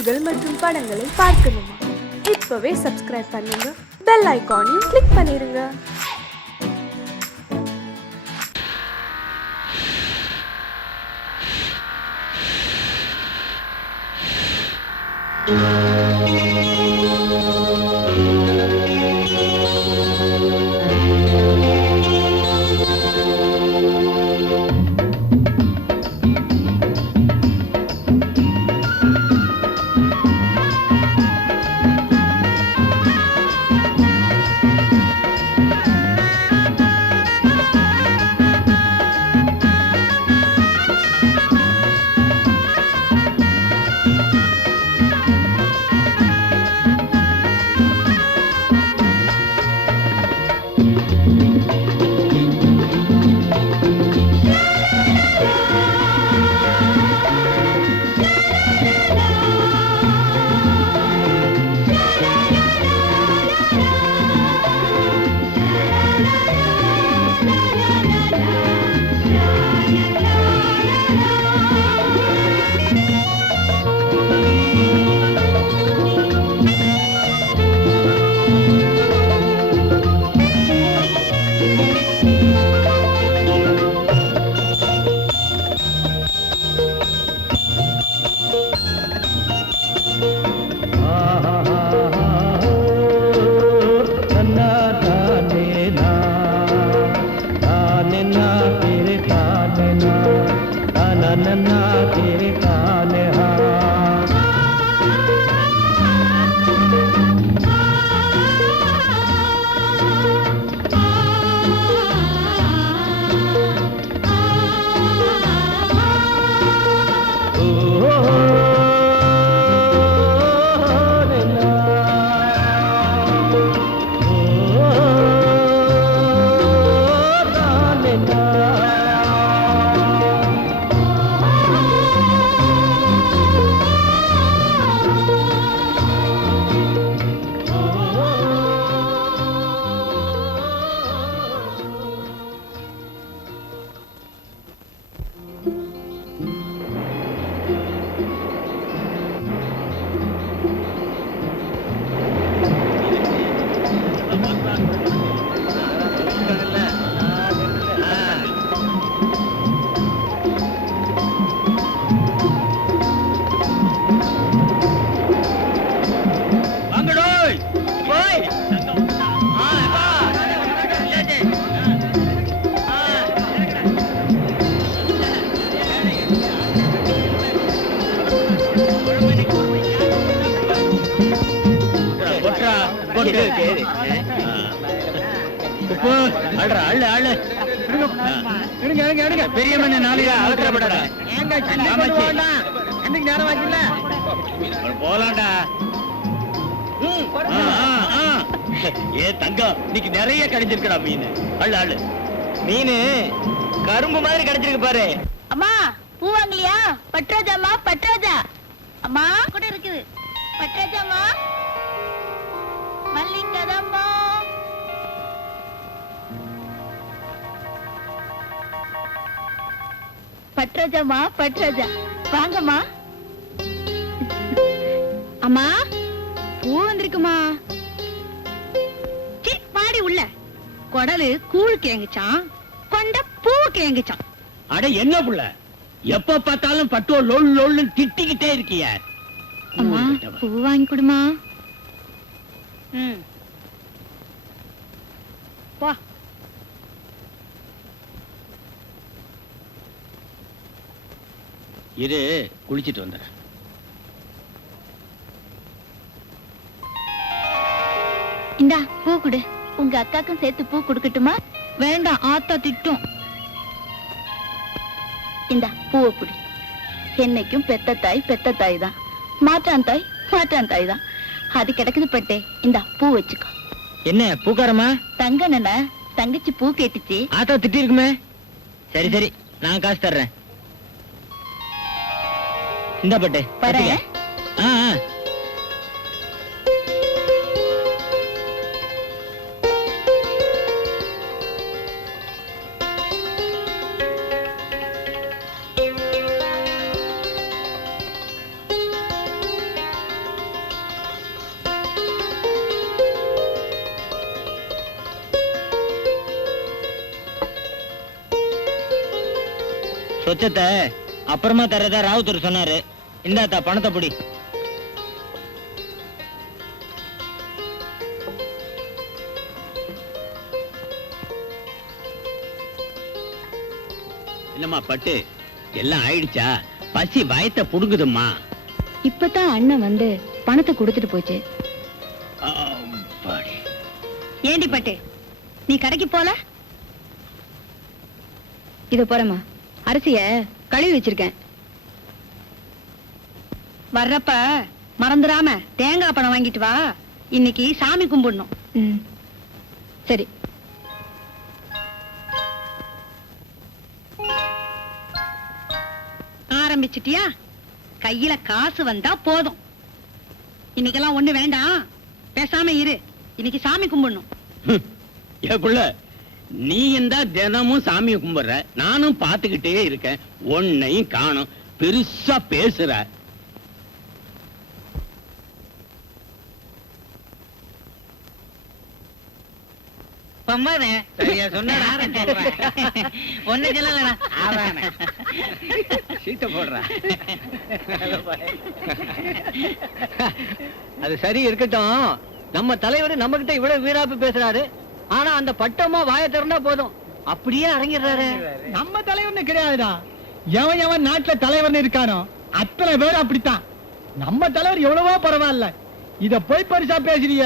செய்திகள் மற்றும் படங்களை பார்க்கணுமா? இப்பவே சப்ஸ்கிரைப் பண்ணுங்க, பெல் ஐகானையும் கிளிக் பண்ணிருங்க. நிறைய கிடைச்சிருக்கா மீன். அள்ளு அள்ளு. மீன் கரும்பு மாதிரி கிடைச்சிருக்கு பாரு. அம்மா பூ வாங்கலையா? பட்ராஜாமா பட்ராஜா அம்மா கூட இருக்குது. பட்ராஜாமா மல்லிகதம்மா பட்ராஜாமா பட்ராஜா வாங்கம்மா. அம்மா பூ வந்திருக்குமா? பாடி உள்ள கொடலு கூழ் கேங்குச்சான், கொண்ட பூ கேங்குச்சான். அட என்ன புள்ள, எப்ப பார்த்தாலும் பட்டோ லொல் லொல்னு திட்டிக்கிட்டே இருக்கிய. அம்மா பூ வாங்கி கொடுமா. போ. இரு குளிச்சிட்டு வந்துடுறேன். இந்தா பூ குடு. உங்க அக்காக்கும் சேர்த்து பூ கொடுக்கட்டுமா? வேண்டாம், ஆத்தா திட்டும். இந்த பூவை குடி. என்னைக்கும் பெத்த தாய் தான், மாற்றான் தாய் தான். அது கிடக்குது பட்டே. இந்த பூ வச்சுக்கோ. என்ன பூக்காரமா? தங்க நன தங்கச்சி பூ கேட்டுச்சு. ஆத்தா திட்டி இருக்குமே. சரி சரி, நான் காசு தர்றேன். இந்த பட்டே பாரு. சொச்சத்தை அப்புறமா தர்றதா ராவுத்தர் சொன்னாரு. இந்தாத்தா பணத்தை புடி. என்னம்மா பட்டு எல்லாம் ஆயிடுச்சா? பசி வயத்தை புடுங்குதும்மா. இப்பதான் அண்ணன் வந்து பணத்தை கொடுத்துட்டு போச்சு. அப்பாடி. ஏண்டி பட்டு, நீ கடைக்கு போல? இத போறமா, அரிசிய கழுவி வச்சிருக்கேன். வர்றப்ப மறந்துடாம தேங்காய் பழம் வாங்கிட்டு வா. இன்னைக்கு சாமி கும்பிடணும். சரி. ஆரம்பிச்சிட்டியா? கையில காசு வந்தா போதும். இன்னைக்கெல்லாம் ஒண்ணு வேண்டாம், பேசாம இரு. இன்னைக்கு சாமி கும்பிடணும். ஏ புள்ள, நீ இந்த தினமும் சாமியை கும்பிடுற, நானும் பாத்துக்கிட்டே இருக்கேன். ஒன்னையும் காணும். பெருசா பேசுற. சரியா சொன்ன ஒண்ணு சொல்லலடா. சீட்டை போடுற. அது சரி இருக்கட்டும். நம்ம தலைவர் நம்ம கிட்ட இவ்வளவு வீராப்பு பேசுறாரு. ஆனா அந்த பட்டமா வாயை திறந்தா போதும் அப்படியே அரங்கிடுறாரு. நம்ம தலைவர்னு கிடையாதுடா. எவன் எவன் நாட்டுல தலைவர்னு இருக்கானோ அத்தனை பேர் அப்படித்தான். நம்ம தலைவர் எவ்வளவோ பரவாயில்ல. இத போய் பரிசா பேசுறிய.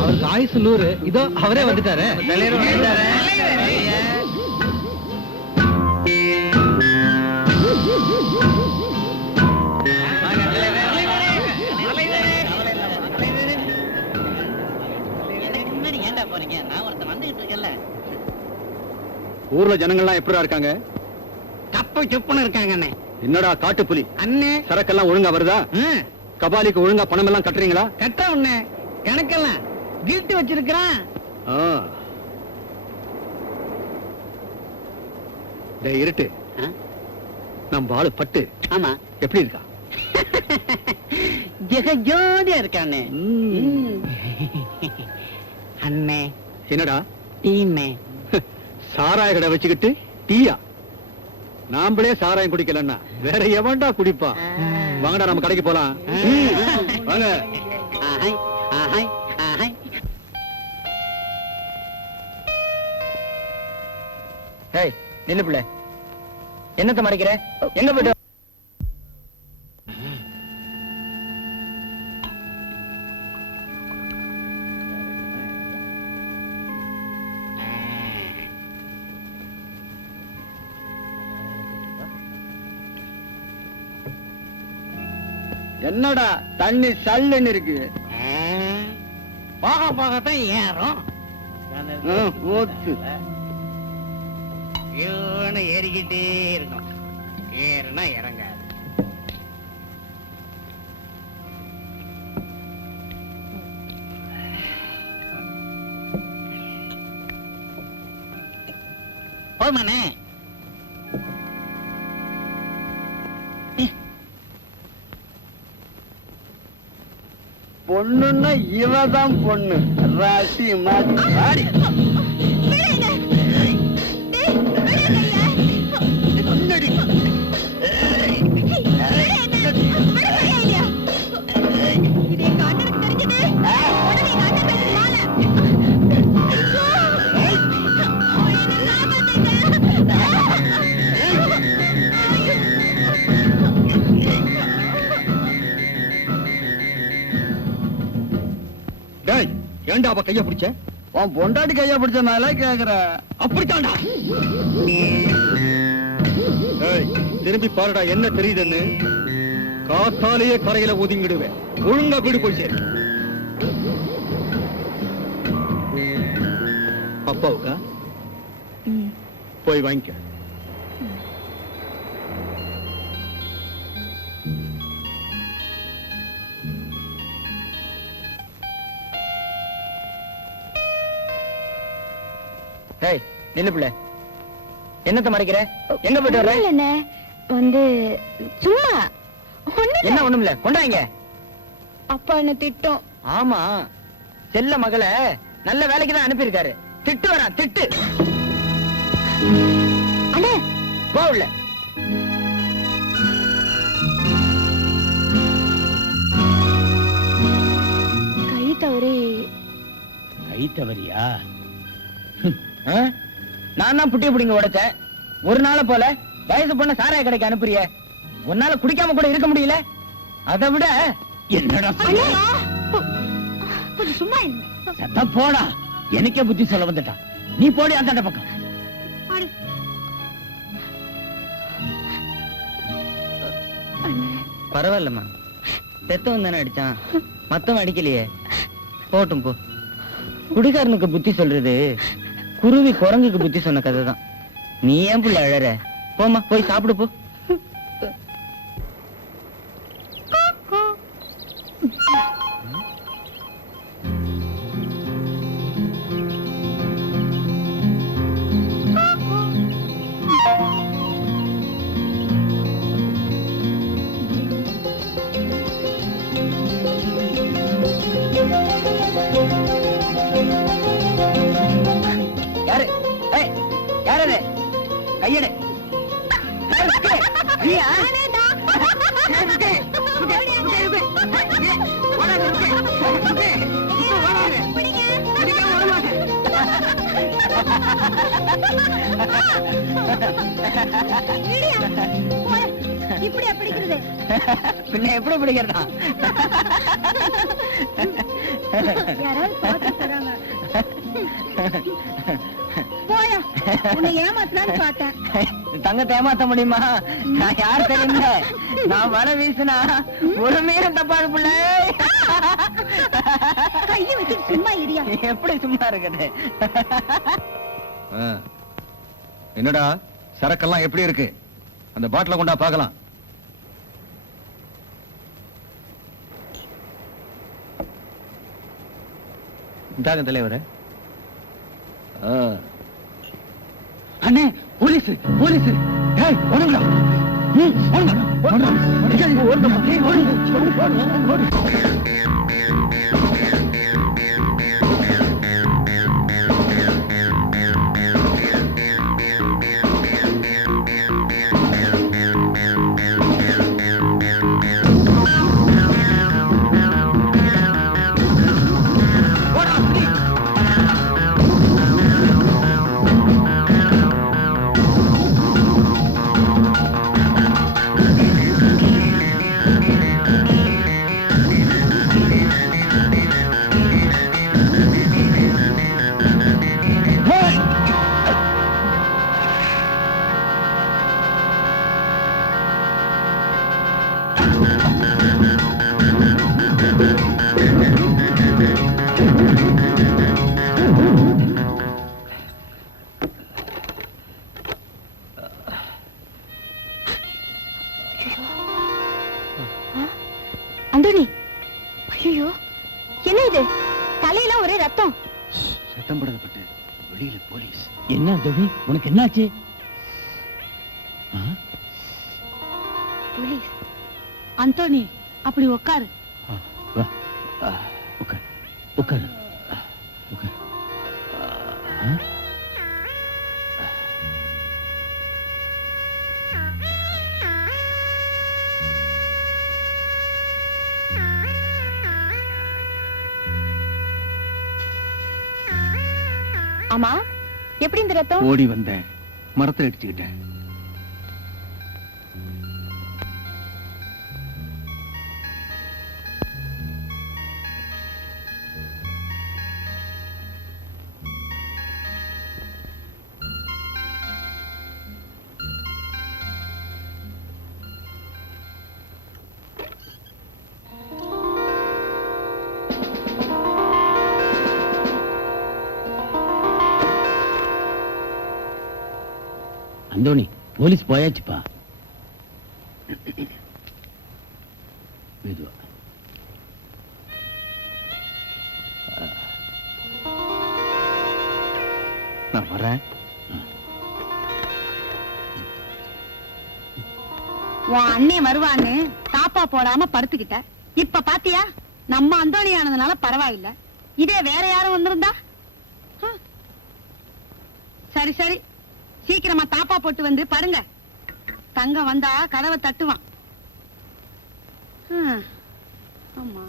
அவருக்கு ஆயுசு 100. இதோ அவரே வந்துட்டாரு. தலைவர் வந்துட்டாரு. ஊர்ல ஜனங்கள்லாம் எப்படா இருக்காங்க? கப்பு சுப்புன்னு இருக்காங்க அண்ணே. என்னடா காட்டு புலி அண்ணே சரக்கெல்லாம் ஒழுங்கா வருதா? கபாலிக்கு ஒழுங்கா பணம் எல்லாம் கட்டுறீங்களா? கட்ட உண்ணே கணக்கெல்லாம் வீட்டு வச்சிருக்கிறான். இருட்டு நம்ம ஆளு பட்டு. ஆமா, எப்படி இருக்கா? ஜெகஜோதியா இருக்கானே. அண்ணே என்னடா டீமே சாராய கடை வச்சுக்கிட்டு டீயா? நாமளே சாராயம் குடிக்கலன்னா வேற எவன்டா குடிப்பா? வாங்கடா நம்ம கடைக்கு போலாம். வாங்க. நில்லு பிள்ளை, என்னத்த மறைக்கிற? எங்க போயிட்டு? என்னடா தண்ணி சல்லுன்னு இருக்கு? போக போகத்தான் ஏறும். ஏறிக்கிட்டே இருக்கும். ஏறுனா இறங்காது. போதுமாண்ணே? பொண்ணுன்னா இவதான் பொண்ணு. ராசி மாடி. ஏண்டா அவ கைய பிடிச்ச? உன் பொண்டாட்டி கைய பிடிச்ச மேல கேக்குற. அப்படித்தான்டா. திரும்பி பாருடா என்ன தெரியுதுன்னு. காத்தாலேயே கரையில ஒதுங்கிடுவேன். ஒழுங்கா வீடு போய் சேரு. அப்பாவுக்கா? போய் வாங்கிக்க. நில்லு பிள்ளை, என்னத்த மறைக்கிற? எங்க போயிட்டு வர்ற? வந்து சும்மா என்ன ஒண்ணும் இல்ல, கொண்டாங்க. அப்பா என்ன திட்டம். ஆமா, செல்ல மகளை நல்ல வேலைக்கு தான் அனுப்பியிருக்காரு. திட்டு வரா திட்டு. அண்ணே போகல. கை தவறி. கை தவறியா? நான் தான் புட்டிய புடிங்க உடைச்சேன். ஒரு நாள போல வயசு பொண்ண சாராய கடைக்கு அனுப்புறிய. உன்னால குடிக்காம கூட இருக்க முடியல. அதை விட என்னடா கொஞ்சம் சும்மா சத்தம் போடா. எனக்கே புத்தி சொல்ல வந்துட்டா. நீ போடி அந்த பக்கம். பரவாயில்லம்மா, பெத்தவன் தானே அடிச்சான், மத்தவன் அடிக்கலையே. போட்டும் போ. குடிகாரனுக்கு புத்தி சொல்றது குருவி குரங்குக்கு புத்தி சொன்ன கதை தான். நீ ஏன் புள்ள அழற? போமா, போய் சாப்பிடு போ. யாரு? ஏய், யாரு அது? கையெடு. இப்படியா பிடிக்கிறது? பின்ன எப்படி பிடிக்கிறதா? யாராவது பார்த்து போறாங்க. போயா, உன்னை ஏமாத்தலான்னு பார்த்தேன். தங்கத்தை ஏமாத்த முடியுமா? நான் யார் தெரியுங்க? நான் வர வீசினா ஒரு மீன் தப்பாது பிள்ளை. கையை வச்சு சும்மா இரியா. எப்படி சும்மா இருக்குது? என்னடா சரக்கெல்லாம் எப்படி இருக்கு? அந்த பாட்டில கொண்டா பார்க்கலாம். இந்தாங்க தலைவரே. அண்ணே, போலீஸ் போலீஸ். ஏய், ஓடுங்கடா. ஓடுங்கடா. அந்தோணி, ஐயோ என்ன இது? தலையில ஒரே ரத்தம். சத்தம் படப்பட்டு வெளியில போலீஸ். என்ன தோவி, உனக்கு என்னாச்சு? போலீஸ். அந்தோணி, அப்படி உட்காரு. உட்கார் உட்கார் உட்கார். ஆமா, எப்படி இந்த ரத்தம்? ஓடி வந்தேன், மரத்துல அடிச்சுக்கிட்டேன். அந்தோணி, போலீஸ் போயாச்சுப்பா. மெதுவா. நான் வரேன். உன் அண்ணே வருவான்னு தாப்பா போடாம படுத்துக்கிட்ட. இப்ப பாத்தியா? நம்ம அந்தோணி ஆனதுனால பரவாயில்ல, இதே வேற யாரும் வந்திருந்தா? ஹம். சரி சரி, சீக்கிரமா தாப்பா போட்டு வந்து படுங்க. தங்கம் வந்தா கதவை தட்டுவான். ஆமா,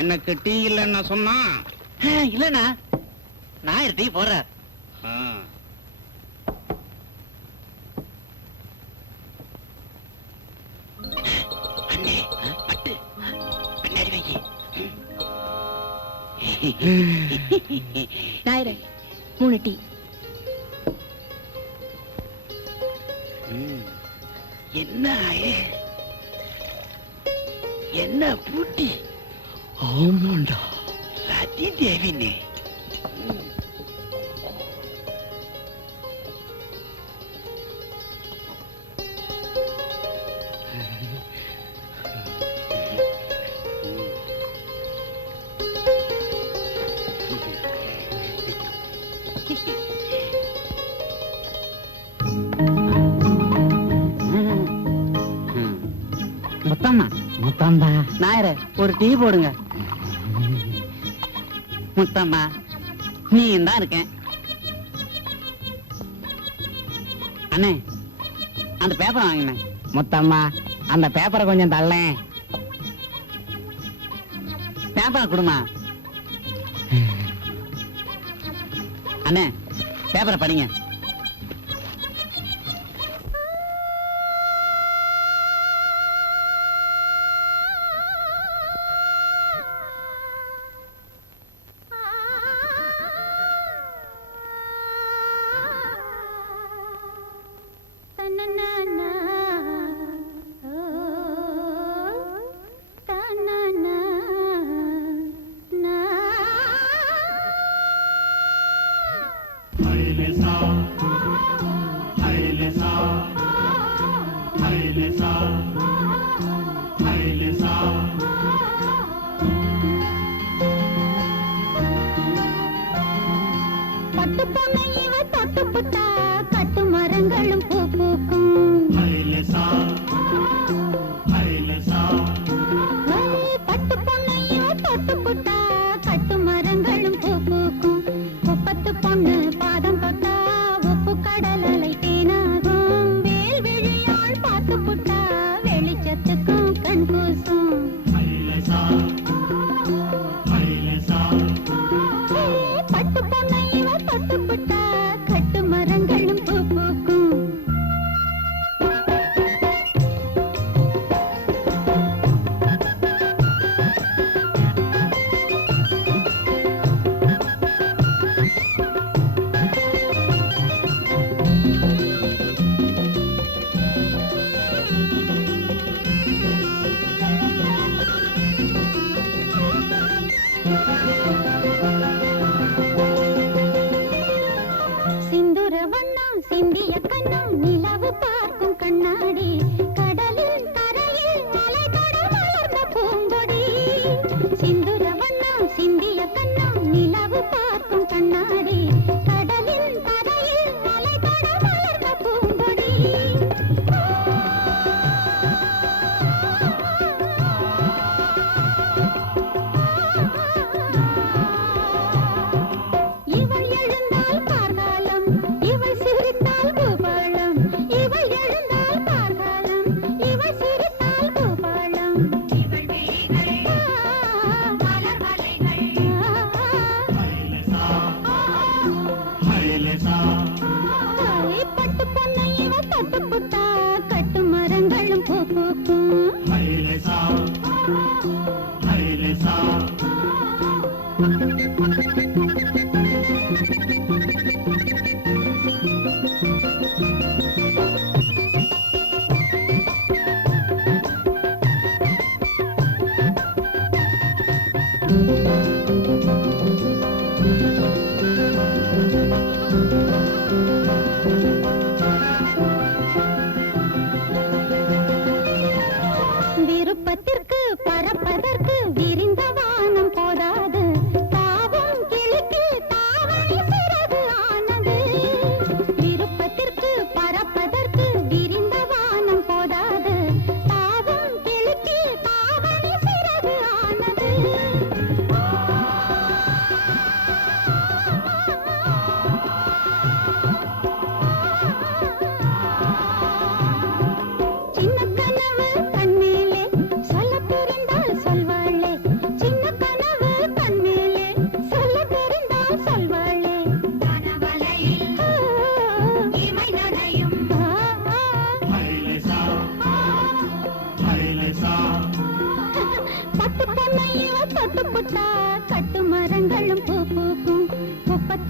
எனக்கு டீ இல்லைன்னு சொன்னா இல்லண்ணா நான் டீ போடுறார். நாயரே 3 டீ. என்ன என்ன பூட்டி? ஆமாண்டா, சதி தேவினே. முத்தம்மா, முத்தம்மா, நாயரே ஒரு டீ போடுங்க. முத்தம்மா, நீ தான் இருக்கேன். அண்ணே, அந்த பேப்பரை வாங்கினேன். முத்தம்மா, அந்த பேப்பரை கொஞ்சம் தள்ளேன். பேப்பரை கொடுமா. அண்ணே, பேப்பரை படிங்க. கட்டு மரங்களும் பூ பூக்கும். பட்டு பொண்ணையோ தொட்டு புட்டா கட்டு மரங்களும் பூ பூக்கும். குப்பத்து பொண்ணு பாதம் தொட்டா உப்பு கடல் அலை தேனாகும். வேல் விழியாள் பார்த்து புட்டா வெளிச்சத்துக்கும் கண் கூசும். பட்டு பொண்ணையோ தொட்டு புட்டா கட்டு மரங்களும் பூ பூக்கும்.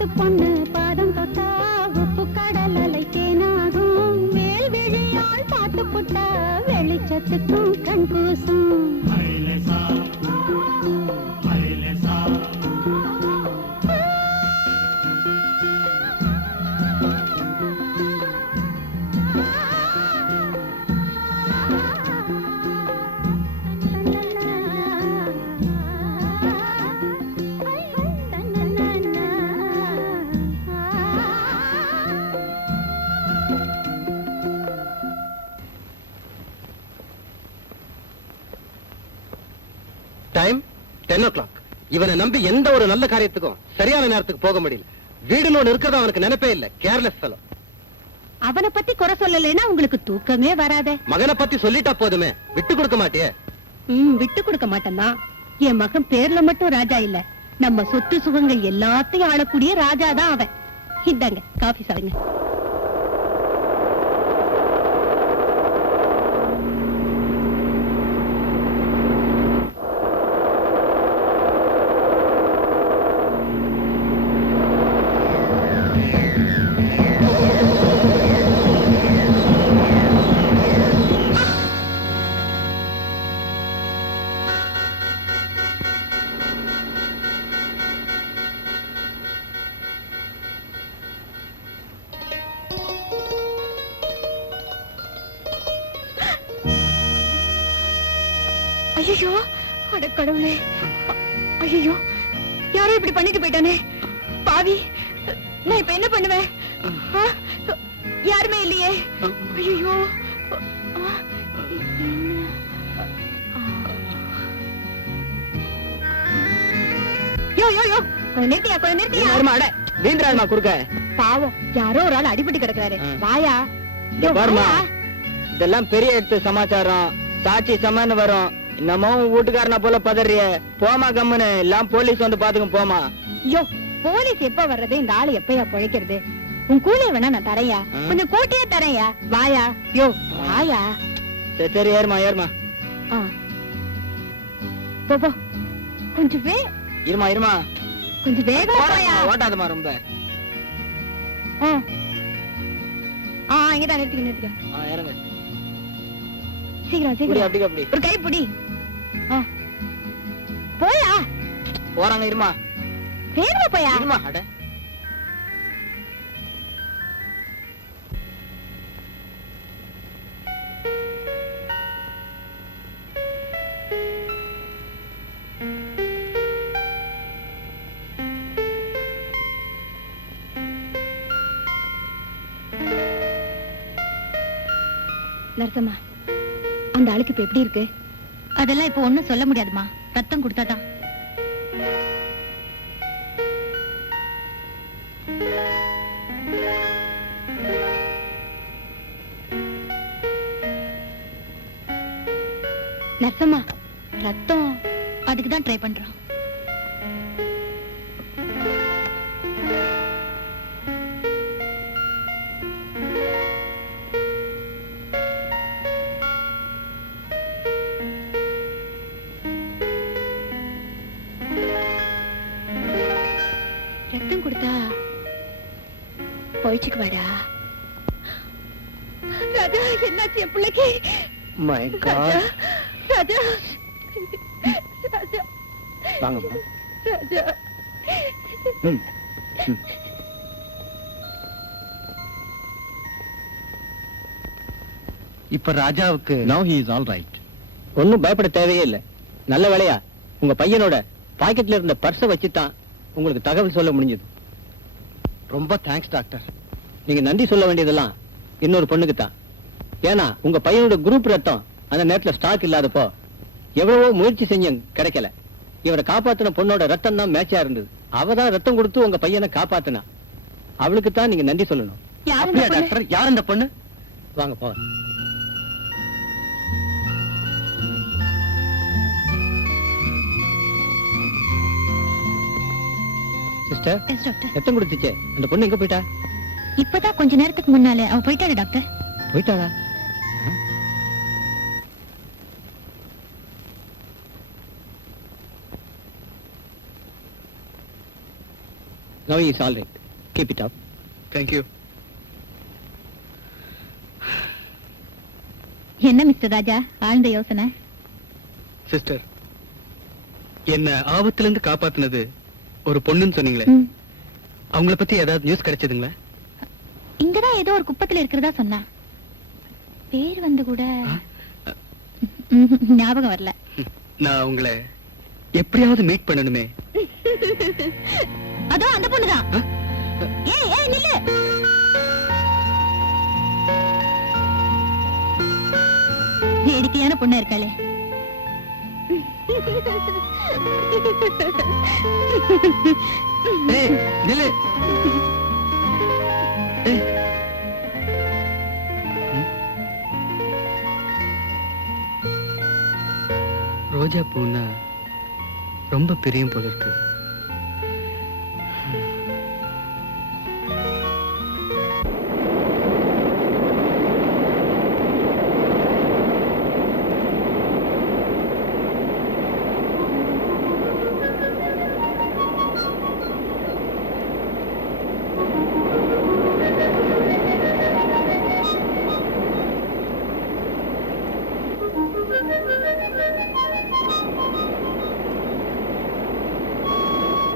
பட்டு பொண்ணு பாதம் தொட்டா உப்பு கடல் அலை தேனாகும் வேல் விழியால் பாட்டு புட்டா வெளிச்சத்துக்கும் கண் கூசும் டைம் 10 o'clock. இவனை நம்பி எந்த ஒரு நல்ல காரியத்துக்கும் சரியான நேரத்துக்கு போக முடியல. வீடுன்னு ஒண்ணு இருக்கிறது அவனுக்கு நினைப்பே இல்ல. Careless fellow. அவனை பத்தி குறை சொல்லலைன்னா உங்களுக்கு தூக்கமே வராதே. மகனை பத்தி சொல்லிட்டா போதுமே, விட்டு கொடுக்க மாட்டியே? விட்டு கொடுக்க மாட்டேன்னா என் மகன் பேர்ல மட்டும் ராஜா இல்ல, நம்ம சொத்து சுகங்கள் எல்லாத்தையும் ஆளக்கூடிய ராஜா தான் அவன். இந்தாங்க காபி சாப்பிடுங்க. ஐயோ, அட கடவுளே! ஐயோ, யாரோ இப்படி பண்ணிட்டு போயிட்டானே, பாவி! நான் இப்ப என்ன பண்ணுவேன்? யாருமே இல்லையே. ஐயோ, யோ யோ யோ, கொஞ்சம் நிறுத்தியா, கொஞ்சம் நிறுத்தியா. வீந்திராமா குறுக்க. பாவம், யாரோ ஒரு ஆள் அடிபட்டு கிடக்குறாரு. வாயா. பாருமா, இதெல்லாம் பெரிய எடுத்து சமாச்சாரம். சாட்சி சமான்னு வரும். நம்ம வீட்டுக்காரனா போல பதறிய. போமா கம்முன்னு, எல்லாம் போலீஸ் வந்து பாத்துக்கும் போமா. ஐயோ, போலீஸ் எப்ப வர்றது? இந்த ஆளு எப்பயா பொழைக்கிறது? உன் கூலிய வேணா நான் தரையா, கொஞ்சம் கூட்டியே தரையா. வாயா. யோ வாயா. சரி சரி, ஏறுமா ஏறுமா. போ போ, கொஞ்சம் இருமா இருமா, கொஞ்சம் வேகமா போயா. ஓட்டாதமா ரொம்ப. இங்கதான் நிறுத்திக்க நிறுத்திக்க. இறங்க. சீக்கிரம் புடி, சீக்கிரம். அப்படி அப்படி. ஒரு கை பிடி. போயா. போறாங்க, இருமா வேகமா போயா. இருமா. அட நரசம்மா, அந்த ஆளுக்கு இப்ப எப்படி இருக்கு? அதெல்லாம் இப்ப ஒண்ணும் சொல்ல முடியாதுமா, ரத்தம் கொடுத்தாதான். நரசம்மா, ரத்தம் அதுக்குதான் ட்ரை பண்றான். ரத்தம் கொடுத்தா பொழிச்சுக்குவாடா. ராஜா, என்னாச்சு என் பிள்ளைக்கு? My God. ராஜா, ராஜா, வாங்கம்மா. ராஜா. இப்ப ராஜாவுக்கு Now he is all right. ஒண்ணும் பயப்பட தேவையே இல்ல. நல்ல வேளையா உங்க பையனோட பாக்கெட்ல இருந்த பர்ஸ வச்சுதான் உங்களுக்கு தகவல் சொல்ல முடிஞ்சது. ரொம்ப தேங்க்ஸ் டாக்டர். நீங்க நன்றி சொல்ல வேண்டியதெல்லாம் இன்னொரு பொண்ணுக்கு தான். ஏன்னா உங்க பையனோட குரூப் ரத்தம் அந்த நேரத்துல ஸ்டாக் இல்லாதப்போ எவ்வளவோ முயற்சி செஞ்ச கிடைக்கல. இவரை காப்பாத்தின பொண்ணோட ரத்தம் தான் மேட்சா இருந்தது. அவதான் ரத்தம் கொடுத்து உங்க பையனை காப்பாத்தினா. அவளுக்கு தான் நீங்க நன்றி சொல்லணும். அப்படியா டாக்டர்? யார் அந்த பொண்ணு? வாங்க போ. Sister, yes doctor. ரத்தம் கொடுத்துச்சே, அந்த பொண்ணு எங்க போயிட்டா? இப்பதான் கொஞ்ச நேரத்துக்கு முன்னாலே அவ போயிட்டாரு டாக்டர். போயிட்டாளா? Now he is all right. Keep it up. Thank you. என்ன மிஸ்டர் ராஜா ஆழ்ந்த யோசனை? சிஸ்டர், என்ன ஆபத்துல இருந்து காப்பாத்துனது ஒரு பொண்ணுன்னு சொன்னீங்களே, அவங்கள பத்தி ஏதாவது நியூஸ் கிடைச்சதுங்களா? இங்கதான் ஏதோ ஒரு குப்பத்துல இருக்கிறதா சொன்னா. பேர் வந்து கூட ஞாபகம் வரல. நான் உங்களை எப்படியாவது மீட் பண்ணணுமே. அதோ அந்த பொண்ணுதான். ஏய் ஏய் நில்லு. வேடிக்கையான பொண்ணா இருக்காளே. ஏய் நில்லு. ஏய். ரோஜா பூன்னா ரொம்ப பிரியம் போல இருக்கு.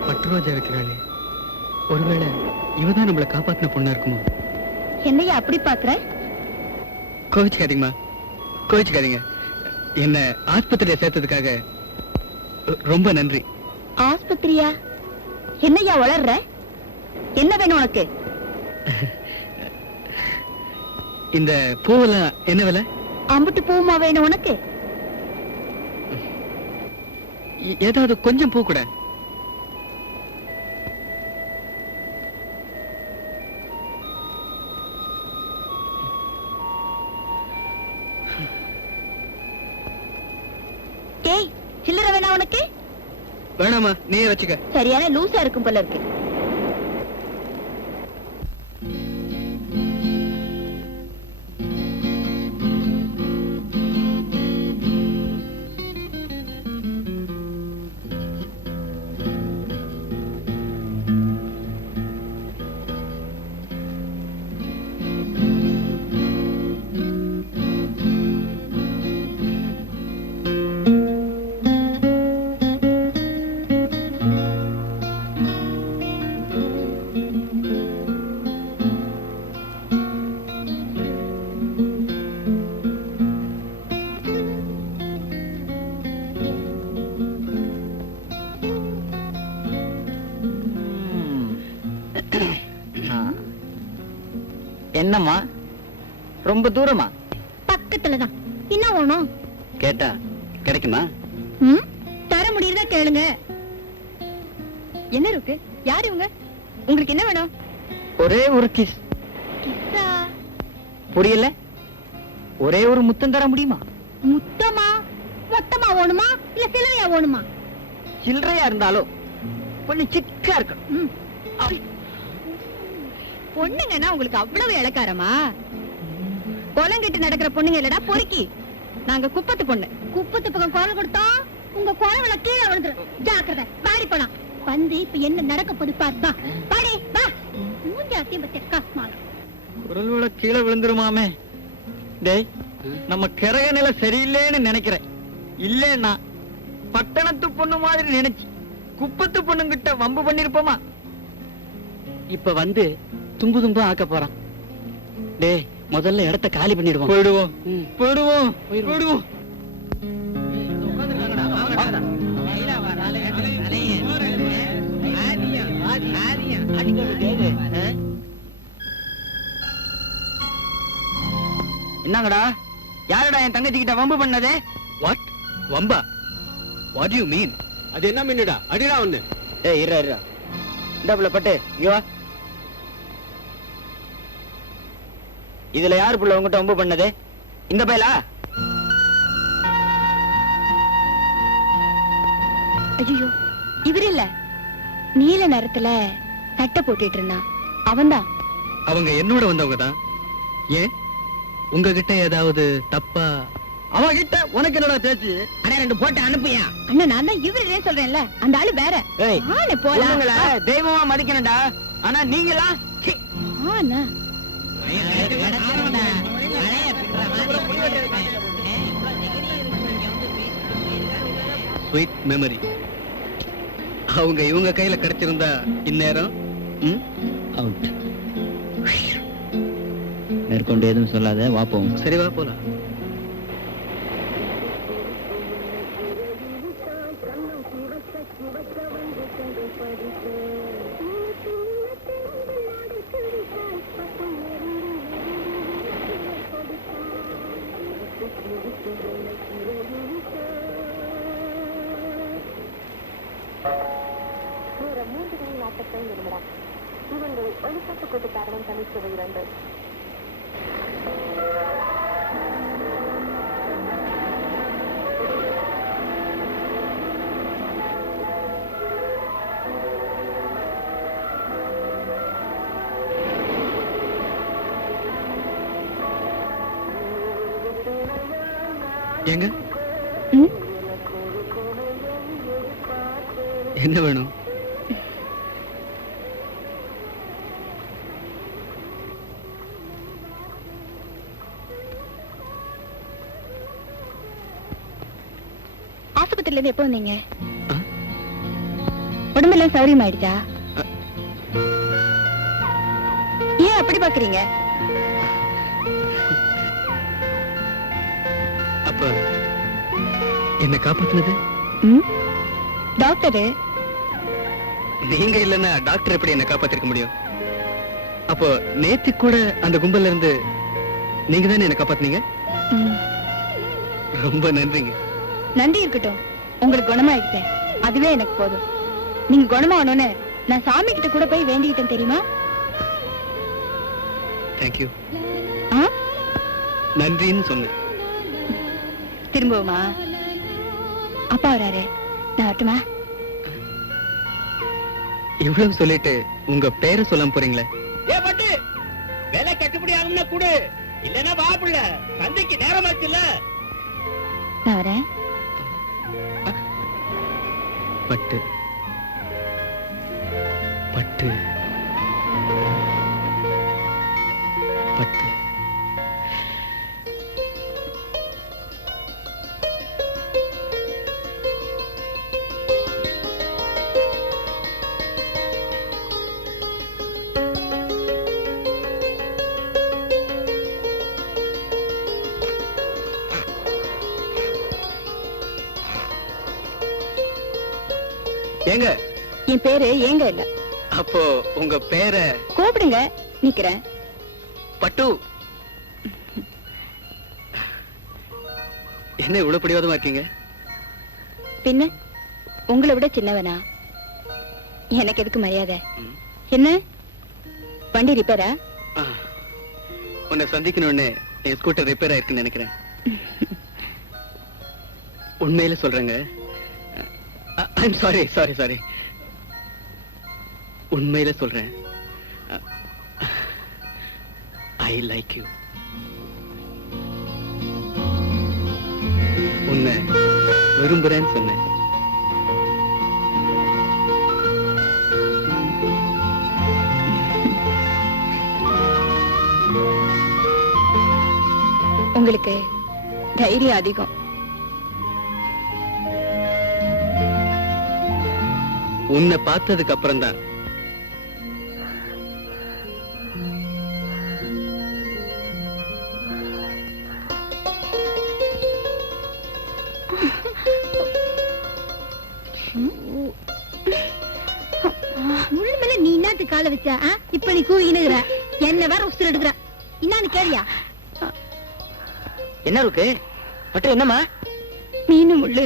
பட்டு ரோஜா வைக்கிறாளே, ஒருவேளை இவதான் நம்மளை காப்பாத்தின பொண்ணா இருக்குமோ? என்னையா அப்படி பாக்குற? கோவிச்சுக்காதீங்கம்மா, கோவிச்சுக்காதீங்க. என்ன ஆஸ்பத்திரியில சேர்த்ததுக்காக ரொம்ப நன்றி. ஆஸ்பத்திரியா? என்னையா வளர்ற? என்ன வேணும் உனக்கு? இந்த பூவெல்லாம் என்ன விலை? அம்புட்டு பூமா வேணும் உனக்கு? ஏதாவது கொஞ்சம் பூ கூட. ஏய் சில்லறை வேணா உனக்கு? வேணாமா, நீயே வச்சுக்க. சரியான லூசா இருக்கும் போல இருக்கு. என்னம்மா, ரொம்ப தூரமா? பக்கத்துலதான். என்ன வேணும்? கேட்டா கிடைக்குமா? தர முடியுதா கேளுங்க. என்ன இருக்கு? யாரு இவங்க? உங்களுக்கு என்ன வேணும்? ஒரே ஒரு கிஸ். கிஸ்ஸா? புரியல? ஒரே ஒரு முத்தம் தர முடியுமா? முத்தமா? மொத்தமா வேணுமா இல்ல சில்லறையா வேணுமா? சில்லறையா இருந்தாலும் கொஞ்சம் சிக்கா இருக்கணும். பொண்ணுங்கன்னா உங்களுக்கு அவ்வளவு இளக்காரமா? கொலங்கிட்டு நடக்கிற பொண்ணுங்க இல்லடா பொறுக்கி. நாங்க குப்பத்து பொண்ணு. குப்பத்து பக்கம் குரல் கொடுத்தா உங்க குரவள கீழே விழுந்துரும். ஜாக்கிரதை. பாடி போலாம். வந்து இப்ப என்ன நடக்க போது பார்த்தா. பாடி வா. மூஞ்சாத்தி பச்சை காஸ்மால. குரல் விழ கீழே விழுந்துருமாமே. டேய், நம்ம கிரக நிலை சரியில்லைன்னு நினைக்கிறேன். இல்லன்னா பட்டணத்து பொண்ணு மாதிரி நினைச்சு குப்பத்து பொண்ணுங்கிட்ட வம்பு பண்ணிருப்போமா? இப்ப வந்து தும்பு தும்பு ஆக்க போறான். டேய் முதல்ல இடத்த காலி பண்ணிடுவோம். போயிடுவோம் போயிடுவோம் போயிடுவோம். என்னங்கடா, யாருடா என் தங்கச்சி கிட்ட வம்பு பண்ணதே? What? Lanba? What to you mean? அது என்ன மின்னுடா? அடிடா ஒண்ணு. ஏய் இருடா இருடா. இந்தப்புல பட்டு இங்க வா. இதுல யாரு புள்ள உங்ககிட்ட வம்பு பண்ணது? இந்த பயலா? ஐயோ இவர் இல்ல. நீல நேரத்துல சட்டை போட்டுட்டு இருந்தான் அவன்தான். அவங்க என்னோட வந்தவங்க தான். ஏன் உங்ககிட்ட ஏதாவது தப்பா? அவகிட்ட உனக்கு என்னடா பேச்சு? அடே 2 போட்டு அனுப்புயா. அண்ணா நான் தான் இவரே சொல்றேன்ல, அந்த ஆளு வேற. ஏய், ஆளு போலாம். பொண்ணுங்கள தெய்வமா மதிக்கணும்டா. ஆனா நீங்களா சீ. ஆனா ஸ்வீட் மெமரி. அவங்க இவங்க கையில கிடைச்சிருந்தா இந்நேரம் அவுட். மேற்கொண்டு எதுவும் சொல்லாத, வா போவோம். சரி வா போலாம். ஏங்க என்ன வேணும்? ஆஸ்பத்திரியில இருந்து எப்போ வந்தீங்க? உடம்பெல்லாம் சௌரியம் ஆயிடுச்சா? ஏன் அப்படி பாக்குறீங்க? அப்ப என்ன காப்பாத்துனது டாக்டரு. நீங்க இல்லன்னா டாக்டர் எப்படி என்ன காப்பாத்திருக்க முடியும்? அப்போ நேத்து கூட அந்த கும்பல்ல இருந்து நீங்க தானே என்ன காப்பாத்துனீங்க. ரொம்ப நன்றிங்க. நன்றி இருக்கட்டும், உங்களுக்கு குணமாயிட்டேன், அதுவே எனக்கு போதும். நீங்க குணமாகணும்னு நான் சாமி கிட்ட கூட போய் வேண்டிக்கிட்டேன் தெரியுமா? தேங்க்யூ. நன்றின்னு சொன்னேன். திரும்பவுமா? அப்பா வராரு, நான் வரட்டுமா? இவ்வளவு சொல்லிட்டு உங்க பேரை சொல்லாம போறீங்களே. ஏ பட்டு வேலை கட்டுப்படி ஆகும்னா கூடு, இல்லன்னா வா புள்ள, சந்தைக்கு நேரமாச்சுல்ல. நான் வரேன். பட்டு பட்டு பட்டு ஏங்க என் பேரு ஏங்க இல்ல. அப்போ உங்க பேரை கூப்பிடுங்க, நிக்கிறேன். பட்டு. என்ன இவ்வளவு பிடிவாதமா இருக்கீங்க? பின்ன உங்களை விட சின்னவனா? எனக்கு எதுக்கு மரியாதை? என்ன வண்டி ரிப்பேரா? உன்னை சந்திக்கணும்னு என் ஸ்கூட்டர் ரிப்பேர் ஆயிருக்குன்னு நினைக்கிறேன். உண்மையில சொல்றேங்க. I'm sorry sorry sorry. உண்மையில சொல்றேன். I like you. உன்னை விரும்புறேன்னு சொன்னேன். உங்களுக்கு தைரியம் அதிகம். உன்னை பார்த்ததுக்கு அப்புறம் தான் முழுமல நீ என்னத்துக்கு கால வச்ச? இப்ப நீ கூவினுகிற, என்ன வேற உசுறு எடுக்கிற. இன்னான்னு கேளியா? என்ன இருக்கு பட்டு? என்னம்மா? மீனு முள்ளு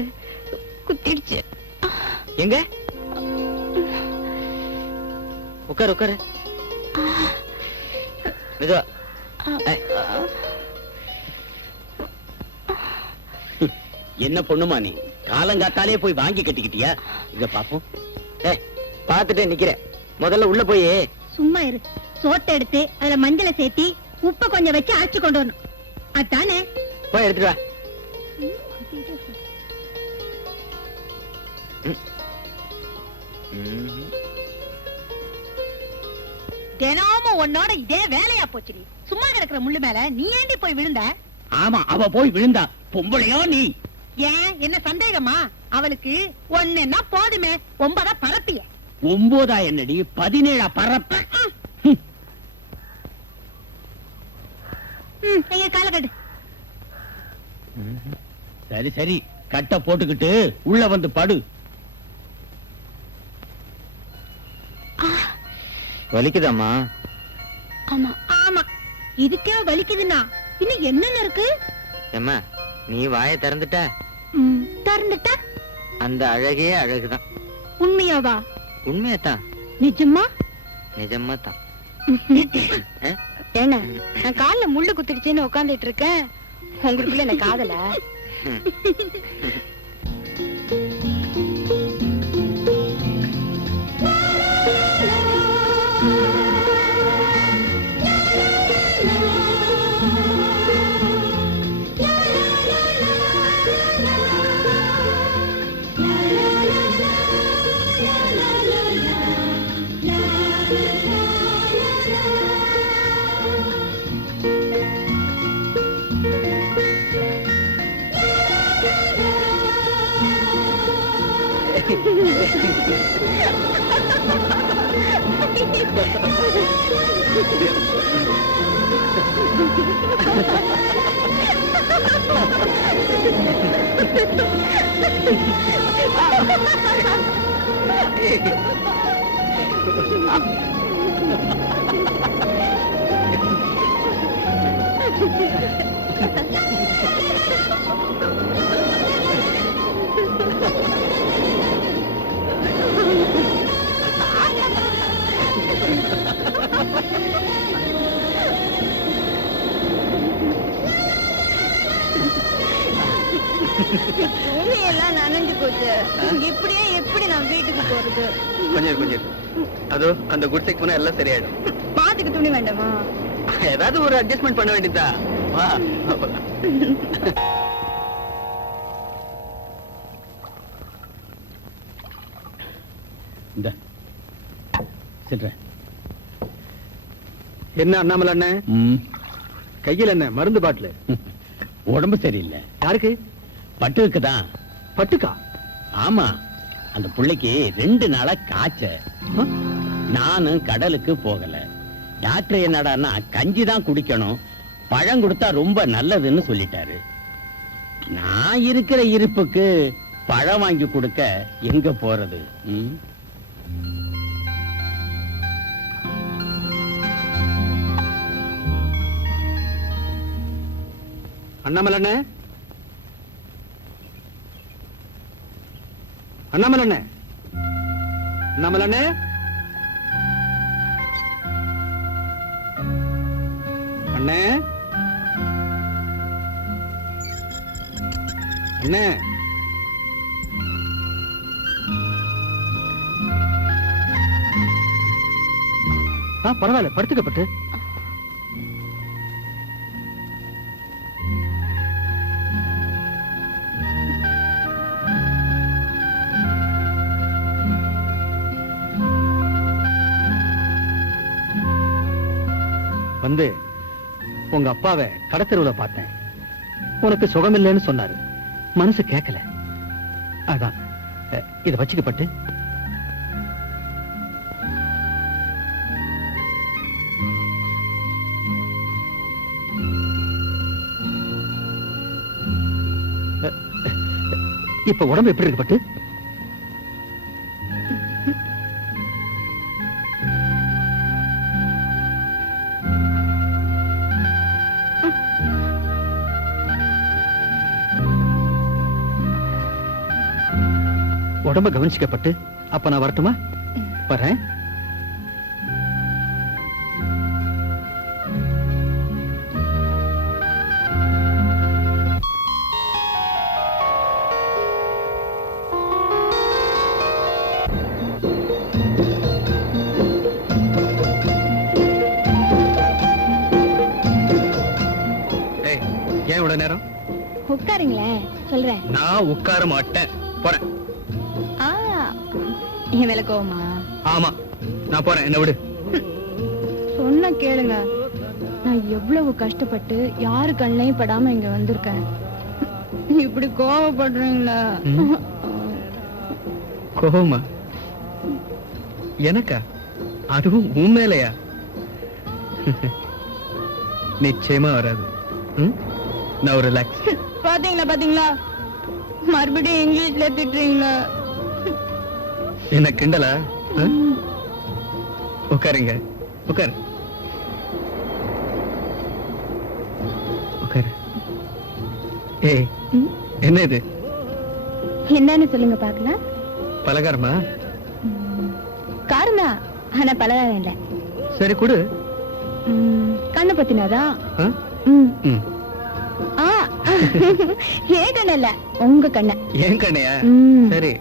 குத்திடுச்சு. எங்க? உட்காரு உட்காரு. மெதுவா. என்ன பொண்ணுமா நீ? காலங்காத்தாலே போய் வாங்கி கட்டிக்கிட்டியா? இத பாப்போம். பாத்துட்டே நிக்கிறேன். முதல்ல உள்ள போய் சும்மா இரு. சோத்தை எடுத்து அதுல மஞ்சளை சேர்த்தி உப்பை கொஞ்சம் வச்சு அரைச்சு கொண்டு வரணும். அதானே? போய் எடுத்துட்டு வா. தினமும் உன்னோட இதே வேலையா போச்சுடி. சும்மா கிடக்குற முள்ளு மேல நீ ஏண்டி போய் விழுந்த? ஆமா, அவ போய் விழுந்தா. பொம்பளையோ நீ? ஏன் என்ன சந்தேகமா? அவளுக்கு ஒண்ணுன்னா போதுமே, 9 பரப்பிய. 9 என்னடி 17 பரப்ப? எங்க கால கட்டு. சரி சரி, கட்ட போட்டுக்கிட்டு உள்ள வந்து படு. வலிக்குதாம்மா? ஆமா ஆமா, இதுக்கே வலிக்குதுன்னா இன்னும் என்னென்ன இருக்கு? ஏம்மா, நீ வாயை திறந்துட்ட, திறந்துட்டா அந்த அழகே அழகுதான். உண்மையாவா? உண்மையாத்தான், நிஜமா? நிஜமா தான். ஏங்க, நான் கால்ல முள்ளு குத்திடுச்சேன்னு உட்காந்துட்டு இருக்கேன், உங்களுக்குள்ள என்ன காதல? எல்லாம் நனைஞ்சு போச்சு. இப்படியே எப்படி நான் வீட்டுக்கு போறது? கொஞ்சம் அதோ அந்த குடிசைக்கு போனா எல்லாம் சரியாயிடும். பாத்துக்கு துணி வேண்டாமா? ஏதாவது ஒரு அட்ஜஸ்ட்மெண்ட் பண்ண வேண்டியதா? வா. இந்த சில்ற. என்ன அண்ணாமலை அண்ணன், கையில் என்ன மருந்து பாட்டில்? உடம்பு சரியில்லை. யாருக்கு? பட்டுக்கு தான். பட்டுக்கா? ஆமா, அந்த புள்ளைக்கு 2 நாளா காய்ச்ச. நானும் கடலுக்கு போகல. டாக்டர் என்னடான்னா கஞ்சி தான் குடிக்கணும், பழம் கொடுத்தா ரொம்ப நல்லதுன்னு சொல்லிட்டாரு. நான் இருக்கிற இருப்புக்கு பழம் வாங்கி கொடுக்க எங்க போறது? அண்ணாமலை அண்ணன், அண்ணாமலை அண்ணன், அண்ணாமலை அண்ணன், அண்ணே, அண்ணே, பரவாயில்ல, படுத்துக்கப்பட்டு. வந்து உங்க அப்பாவை கடத்தெருவுல பார்த்தேன். உனக்கு சுகமில்லைன்னு சொன்னாரு. மனசு கேட்கல. அதான் இத வச்சுக்கப்பட்டு. இப்ப உடம்பு எப்படி இருக்கு பட்டு? உடம்ப கவனிச்சுக்கப்பட்டு. அப்ப நான் வரட்டுமா? வரேன். ஏன் இவ்வளவு நேரம்? உட்கார உட்காருங்களேன் சொல்றேன். நான் உட்கார மாட்டேன், போறேன். என் மேல கோவமா? ஆமா, நான் போறேன், என்ன விடு. சொன்ன கேளுங்க. நான் எவ்வளவு கஷ்டப்பட்டு யாரு கண்ணையும் படாம இங்க வந்திருக்கேன். இப்படி கோவப்படுறீங்களா? கோவமா? எனக்கா? அதுவும் உன் மேலையா? நிச்சயமா வராது. நான் ரிலாக்ஸ். பாத்தீங்களா பாத்தீங்களா, மறுபடியும் இங்கிலீஷ்ல திட்டுறீங்களா? என்ன கிண்டலா? உட்காருங்க, உட்காரு, உட்காரு. ஏய், என்ன இது? என்னன்னு சொல்லுங்க பாக்கலாம். பலகாரமா? காரணா, ஆனா பலகாரம் இல்ல. சரி கொடு. கண்ணு பத்தினாதான். ஏன் கண்ண இல்ல, உங்க கண்ண. ஏன் கண்ணையா? சரி.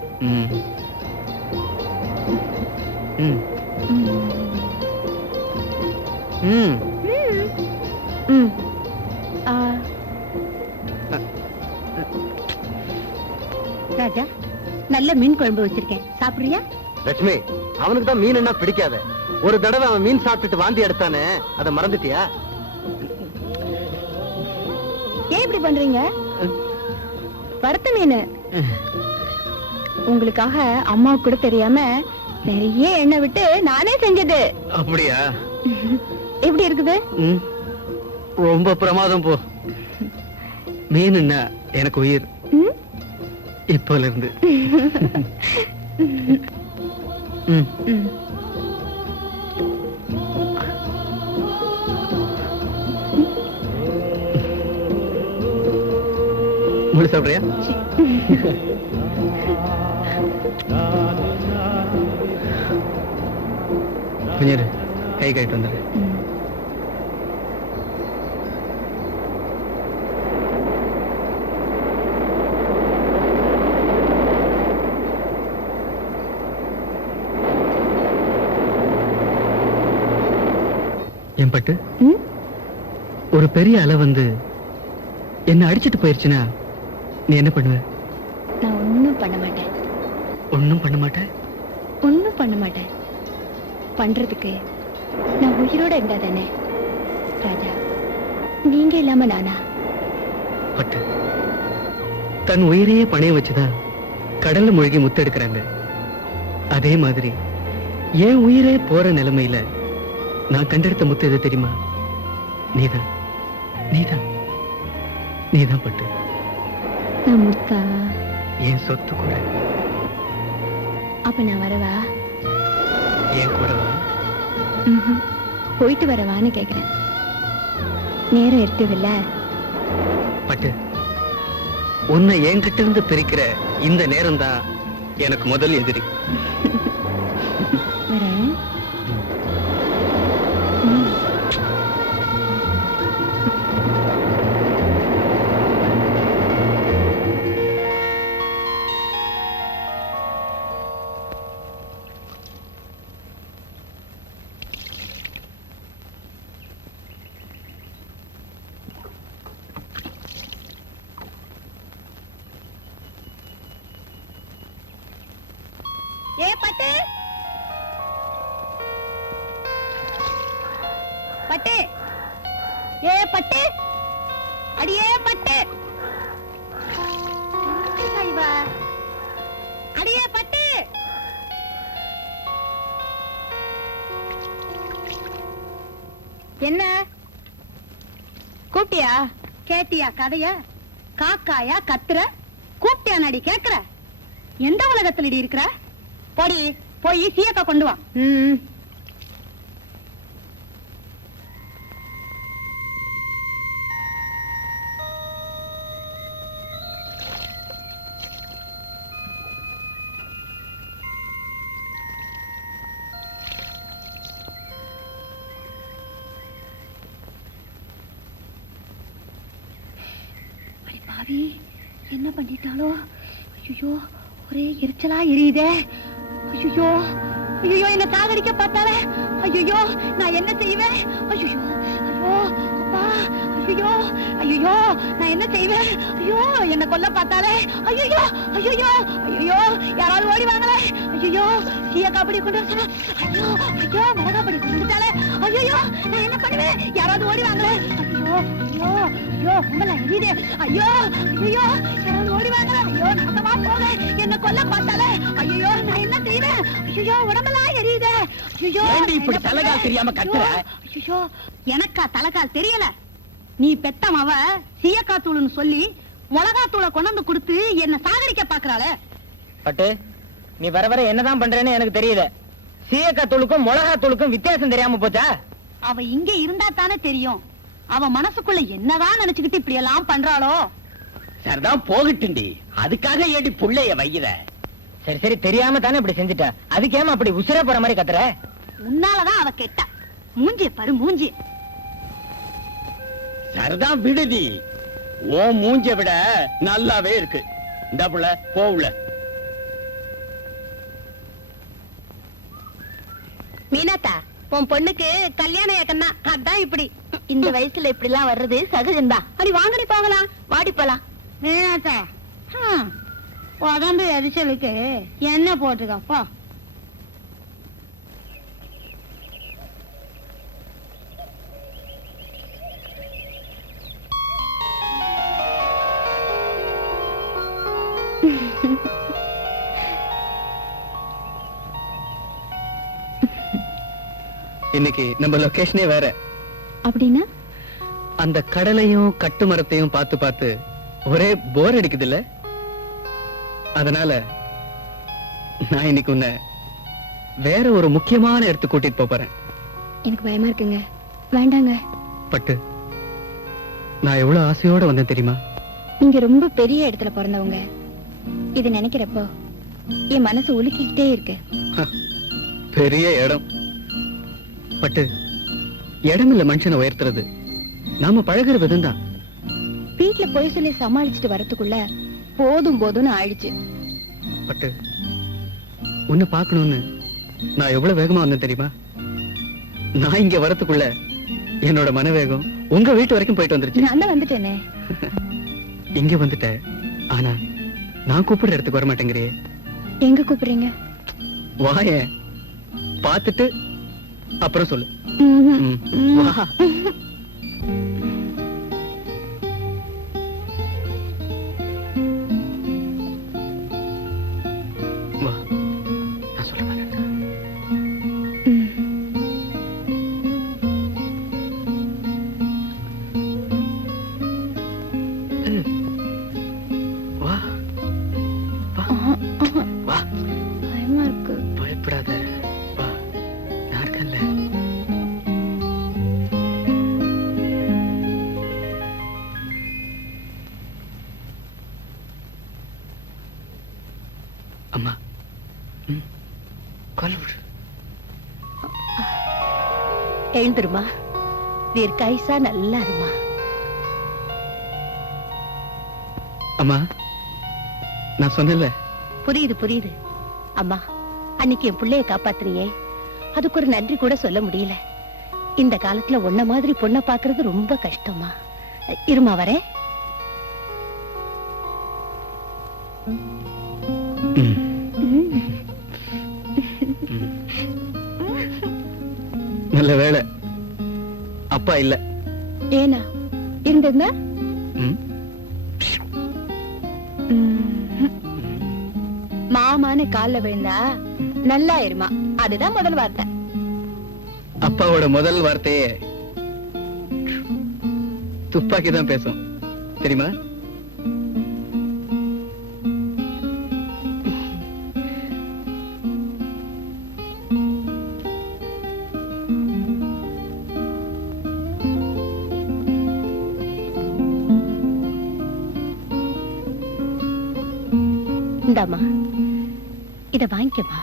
ராஜா, நல்ல மீன் குழம்பு வச்சிருக்கேன், சாப்பிடுறியா? லட்சுமி, அவனுக்கு தான் மீன் என்ன பிடிக்காத. ஒரு தடவை அவன் மீன் சாப்பிட்டுட்டு வாந்தி எடுத்தானே, அதை மறந்துட்டியா? ஏன் இப்படி பண்றீங்க? வறுத்த மீன் உங்களுக்காக அம்மாவுக்கு கூட தெரியாம நிறைய எண்ணெய் விட்டு நானே செஞ்சது. அப்படியா? எப்படி இருக்குது? ரொம்ப பிரமாதம் போ. மீன் என்ன எனக்கு உயிர் இப்போல இருந்து. முழு சாப்பிடுறியா? கொஞ்சம் கை கழிட்டு வந்துடுறேன். என் பட்டு, ஒரு பெரிய அலை வந்து என்ன அடிச்சிட்டு போயிருச்சுன்னா நீ என்ன பண்ணுவ? நான் ஒண்ணும் பண்ண மாட்டேன். ஒண்ணும் பண்ண மாட்டேன்? ஒண்ணும் பண்ண மாட்டேன். பண்றதுக்கு நான் உயிரோட இருந்தா தானே ராஜா. நீங்க இல்லாம நானா? பட்டு, தன் உயிரையே பணைய வச்சுதான் கடல்ல மூழ்கி முத்தெடுக்கிறாங்க. அதே மாதிரி என் உயிரே போற நிலைமையில நான் கண்டெடுத்த முத்து எது தெரியுமா? நீதான், நீதான், நீதான் பட்டு. நான் முத்தா? என் சொத்து கூட. அப்ப நான் வரவா? என் கூட வா. போயிட்டு வரவான்னு கேக்குறேன். நேரம் இருக்குதுல்ல? பட்டு, உன்னை என்கிட்ட இருந்து பிரிக்கிற இந்த நேரம் தான் எனக்கு முதல் எதிரி. வரேன். ஏ பட்டு, பட்டு, ஏ பட்டு, அடியே பட்டு, அடியே பட்டு. என்ன கூப்பிட்டியா? கேட்டியா கதைய? காக்காயா கத்துற? கூப்பிட்டியா நடி கேக்குற? எந்த உலகத்துல இருக்கிற? போடி, போய் சீயக்கா கொண்டு வா. பாவி, என்ன பண்ணிட்டாலோ? ஐயோ, ஒரே எரிச்சலா எரியுதே. ஐயோ, ஐயோ, என்ன சாகடிக்க பார்த்தாலே. ஐயோ, நான் என்ன செய்வேன்? ஐயோ, ஐயோ, அப்பா, ஐயோ, ஐயோ, ஐயோ நான் என்ன செய்வேன்? ஐயோ என்ன கொல்ல பார்த்தாலே. ஐயோ ஐயோ ஐயோ யாராவது ஓடி வாங்களே. ஐயோ சீயக்கா அப்படி கொண்டு வர. ஐயோ ஐயோ மிளகா அப்படி கொண்டுட்டாலே. ஐயோ நான் என்ன பண்ணுவேன்? யாராவது ஓடி வாங்களே. ஐயோ ஐயோ ஐயோ உங்களை எரியுதே. ஐயோ ஐயோ யாராவது ஓடி வாங்களே. ஐயோ நாசமா போக என்ன கொல்ல பார்த்தாலே. ஐயோ நான் என்ன செய்வேன்? ஐயோ உடம்பெல்லாம் எரியுதே. ஐயோ ஏண்டி இப்படி தலைகால் தெரியாம கத்துற? ஐயோ எனக்கா தலைகால் தெரியல. நீ பெத்தமாவ சீயக்காத்தூள்னு சொல்லி மிளகாத்தூளை கொண்டு கொடுத்து என்ன சாகடிக்க பாக்குறாளே. பட்டு நீ வர வர என்னதான் பண்றேன்னு எனக்கு தெரியல. சீயக்காய் தூளுக்கும் மிளகா தூளுக்கும் வித்தியாசம் தெரியாம போச்சா? அவ இங்க இருந்தா தானே தெரியும். அவ மனசுக்குள்ள என்னதான் நினைச்சுக்கிட்டு இப்படி எல்லாம் பண்றாளோ. சரிதான் போகட்டுண்டி, அதுக்காக ஏடி புள்ளைய வைகிற? சரி சரி தெரியாம தானே இப்படி செஞ்சுட்டா. அதுக்கேமா அப்படி உசிர போற மாதிரி கத்துற? உன்னாலதான் அவ கெட்டா. மூஞ்சிய பாரு மூஞ்சி. சரிதான் விடுதி, ஓ மூஞ்ச விட நல்லாவே இருக்கு. இந்த புள்ள போவுல. மீனாத்தா உன் பொண்ணுக்கு கல்யாண ஏக்கன்னா அதான் இப்படி. இந்த வயசுல இப்படி எல்லாம் வர்றது சகஜம்தான். அடி வாங்கடி போகலாம், வாடி போலாம். மீனாத்தா உடம்பு எரிச்சலுக்கு என்ன போட்டுக்கப்பா. இன்னைக்கு நம்ம லொகேஷனே வேற. அப்படின்னா அந்த கடலையும் கட்டு மரத்தையும் பார்த்து பார்த்து ஒரே போர் அடிக்குது இல்ல? அதனால நான் இன்னைக்கு உன்னை வேற ஒரு முக்கியமான இடத்துக்கு கூட்டிட்டு போறேன். எனக்கு பயமா இருக்குங்க. வேண்டாங்க. பட்டு நான் எவ்வளவு ஆசையோட வந்தேன் தெரியுமா? நீங்க ரொம்ப பெரிய இடத்துல பிறந்தவங்க. இது நினைக்கிறப்போ என் மனசு உலுக்கிக்கிட்டே இருக்கு. பெரிய இடம் பட்டு, இடம் இல்ல மனுஷனை உயர்த்துறது நாம பழகுற விதம் தான். வீட்டுல போய் சொல்லி சமாளிச்சுட்டு வரதுக்குள்ள போதும் போதும்னு ஆயிடுச்சு. பட்டு உன்னை பார்க்கணும்னு நான் எவ்வளவு வேகமா வந்தேன் தெரியுமா? நான் இங்க வரதுக்குள்ள என்னோட மனவேகம் உங்க வீட்டு வரைக்கும் போயிட்டு வந்துருச்சு. நான் தான் வந்துட்டேனே. இங்க வந்துட்டேன், ஆனா நான் கூப்பிடுற இடத்துக்கு வர மாட்டேங்கிறியே. எங்க கூப்பிடுறீங்க? வாயேன், பார்த்துட்டு அப்புறம் சொல்லு. வா. வா, நான் சொல்ல வரேன். வா வா வா. பயமா இருக்கு. பயப்படாத, வா, நான் இருக்கேன்ல. அம்மா, கொல்ல விடு. எழுந்துருமா, தீர்க்காயுசா நல்லா இருமா. அம்மா, நான் சொன்னேன்ல. புரியுது புரியுது. அம்மா, அன்னைக்கு என் பிள்ளைய காப்பாத்துறியே, அதுக்கு ஒரு நன்றி கூட சொல்ல முடியல. இந்த காலத்துல உன்ன மாதிரி பொண்ணை பாக்குறது ரொம்ப கஷ்டமா. இருமா வரேன். நல்ல வேளை அப்பா இல்ல. ஏனா இருந்திருந்தா? மாமான கால்ல விழுந்தா நல்லா இருமா, அதுதான் முதல் வார்த்தை. அப்பாவோட முதல் வார்த்தையே துப்பாக்கி தான் பேசும் தெரியுமா? இந்தாமா, இத வாங்கிக்கமா.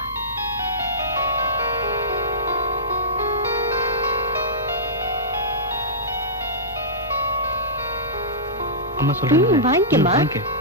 அம்மா சொல்றேன், வாங்கிக்கமா. வாங்கிக்க.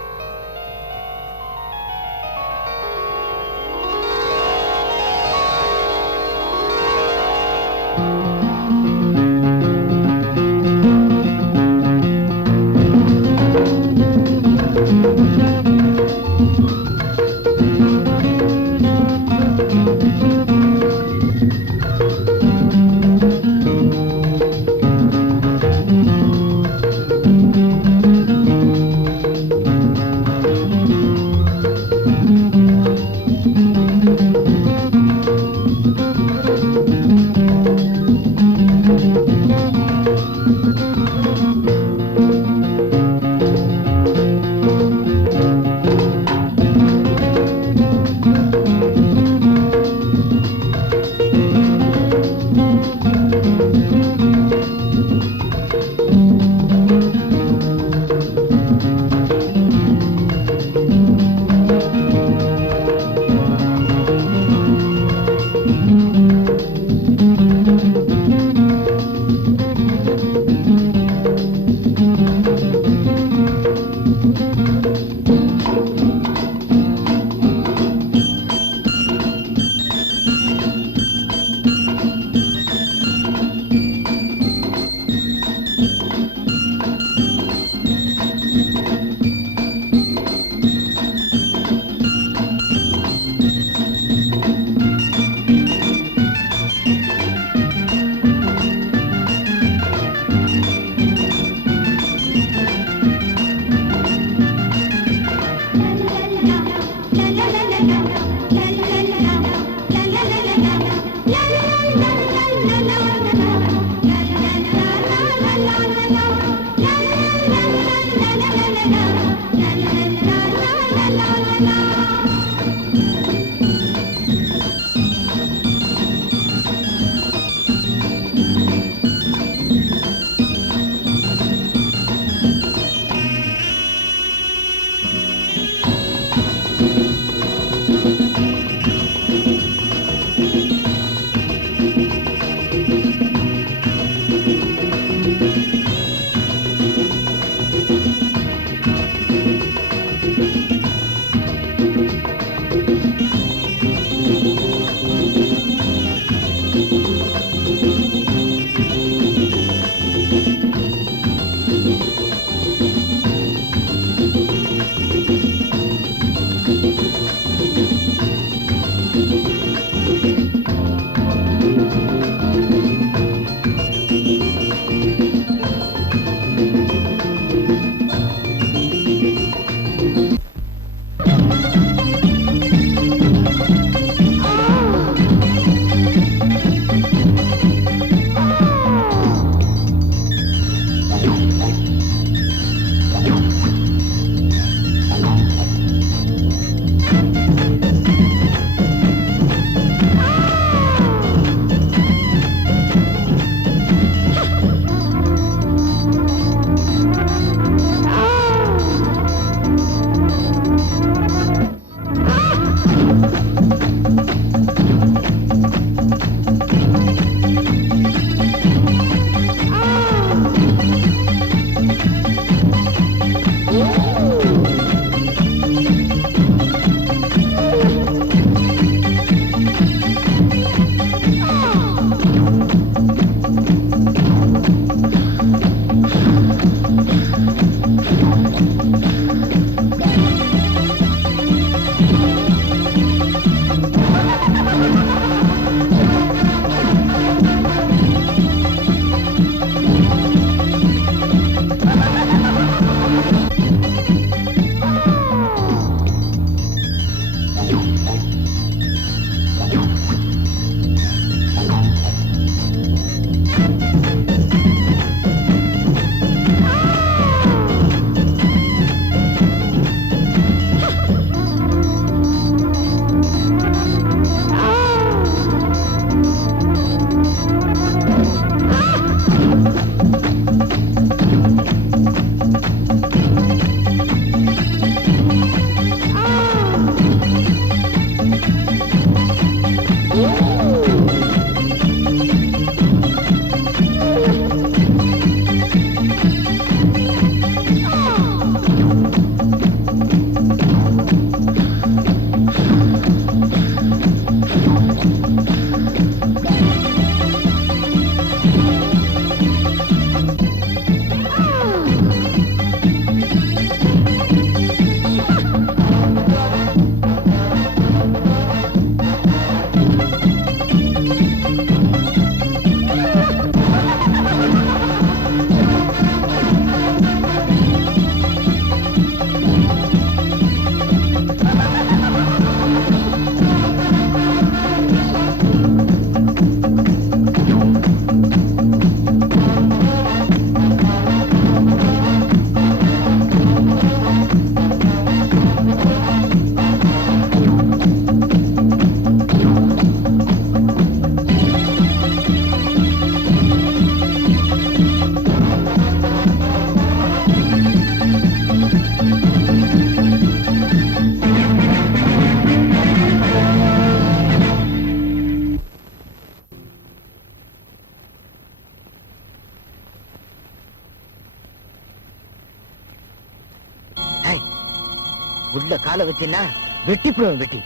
உள்ள காலை வச்சின்னா வெட்டி போடுவேன் வெட்டி.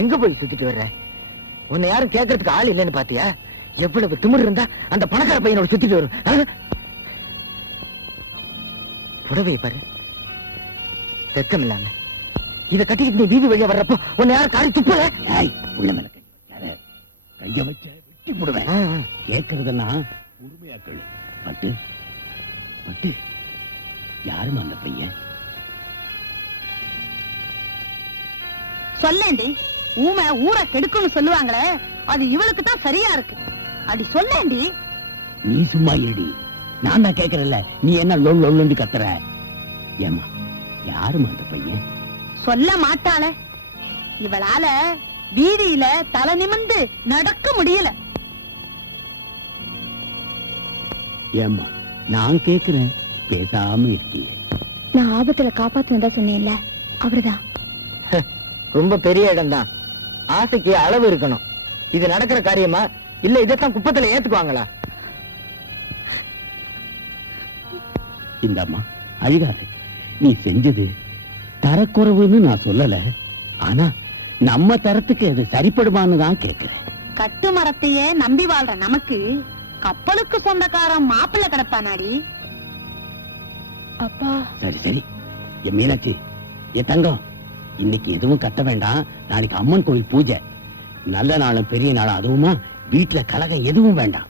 எங்க போய் சுத்திட்டு வர்ற? உன்னை யாரும் கேட்கறதுக்கு ஆள் இல்லைன்னு பாத்தியா? எவ்வளவு திமிரு இருந்தா அந்த பணக்கார பையனோட சுத்திட்டு வரும். புடவையை பாரு, வெக்கம் இல்லாம இத கட்டிக்கிட்டு நீ வீதி வழியா வர்றப்போ உன்னை யாரும் காரி துப்புல? உள்ள மேல கைய வச்ச வெட்டி போடுவேன். கேட்கறதுன்னா உரிமையாக்கள். பட்டு பட்டு யாரும் அந்த பையன்? சொல்லேண்டி, ஊமை ஊரை கெடுக்கும்னு சொல்லுவாங்களே, அது இவளுக்கு தான் சரியா இருக்கு. அடி சொல்லேண்டி. நீ சும்மா இருடி, நான் தான் கேக்குறல, நீ என்ன லொல் லொல்லுன்னு கத்துற? ஏமா யாருமா அந்த பையன்? சொல்ல மாட்டாளே, இவளால வீதியில தலை நிமிர்ந்து நடக்க முடியல. ஏமா நான் கேக்குறேன், பேசாம இருக்கியே. நான் ஆபத்துல காப்பாத்துனதா சொன்னேன்ல, அவர்தான். ரொம்ப பெரிய இடம் தான், ஆசைக்கு அளவு இருக்கணும். இது நடக்கிற காரியமா இல்ல இதைத்தான் குப்பத்துல ஏத்துக்குவாங்களா? இந்த அம்மா அழுகாது, நீ செஞ்சது தரக்குறைவுன்னு நான் சொல்லல, ஆனா நம்ம தரத்துக்கு அது சரிப்படுமான்னு தான் கேக்குறேன். கட்டு மரத்தையே நம்பி வாழ்ற நமக்கு கப்பலுக்கு சொந்தக்காரன் மாப்பிள்ள கிடப்பானாடி. அப்பா சரி சரி, என் மீனாட்சி, என் தங்கம், இன்னைக்கு எதுவும் கத்த வேண்டாம். நாளைக்கு அம்மன் கோயில் பூஜை, நல்ல நாளும் பெரிய நாளும், அதுவுமா வீட்டுல கலகம் எதுவும் வேண்டாம்.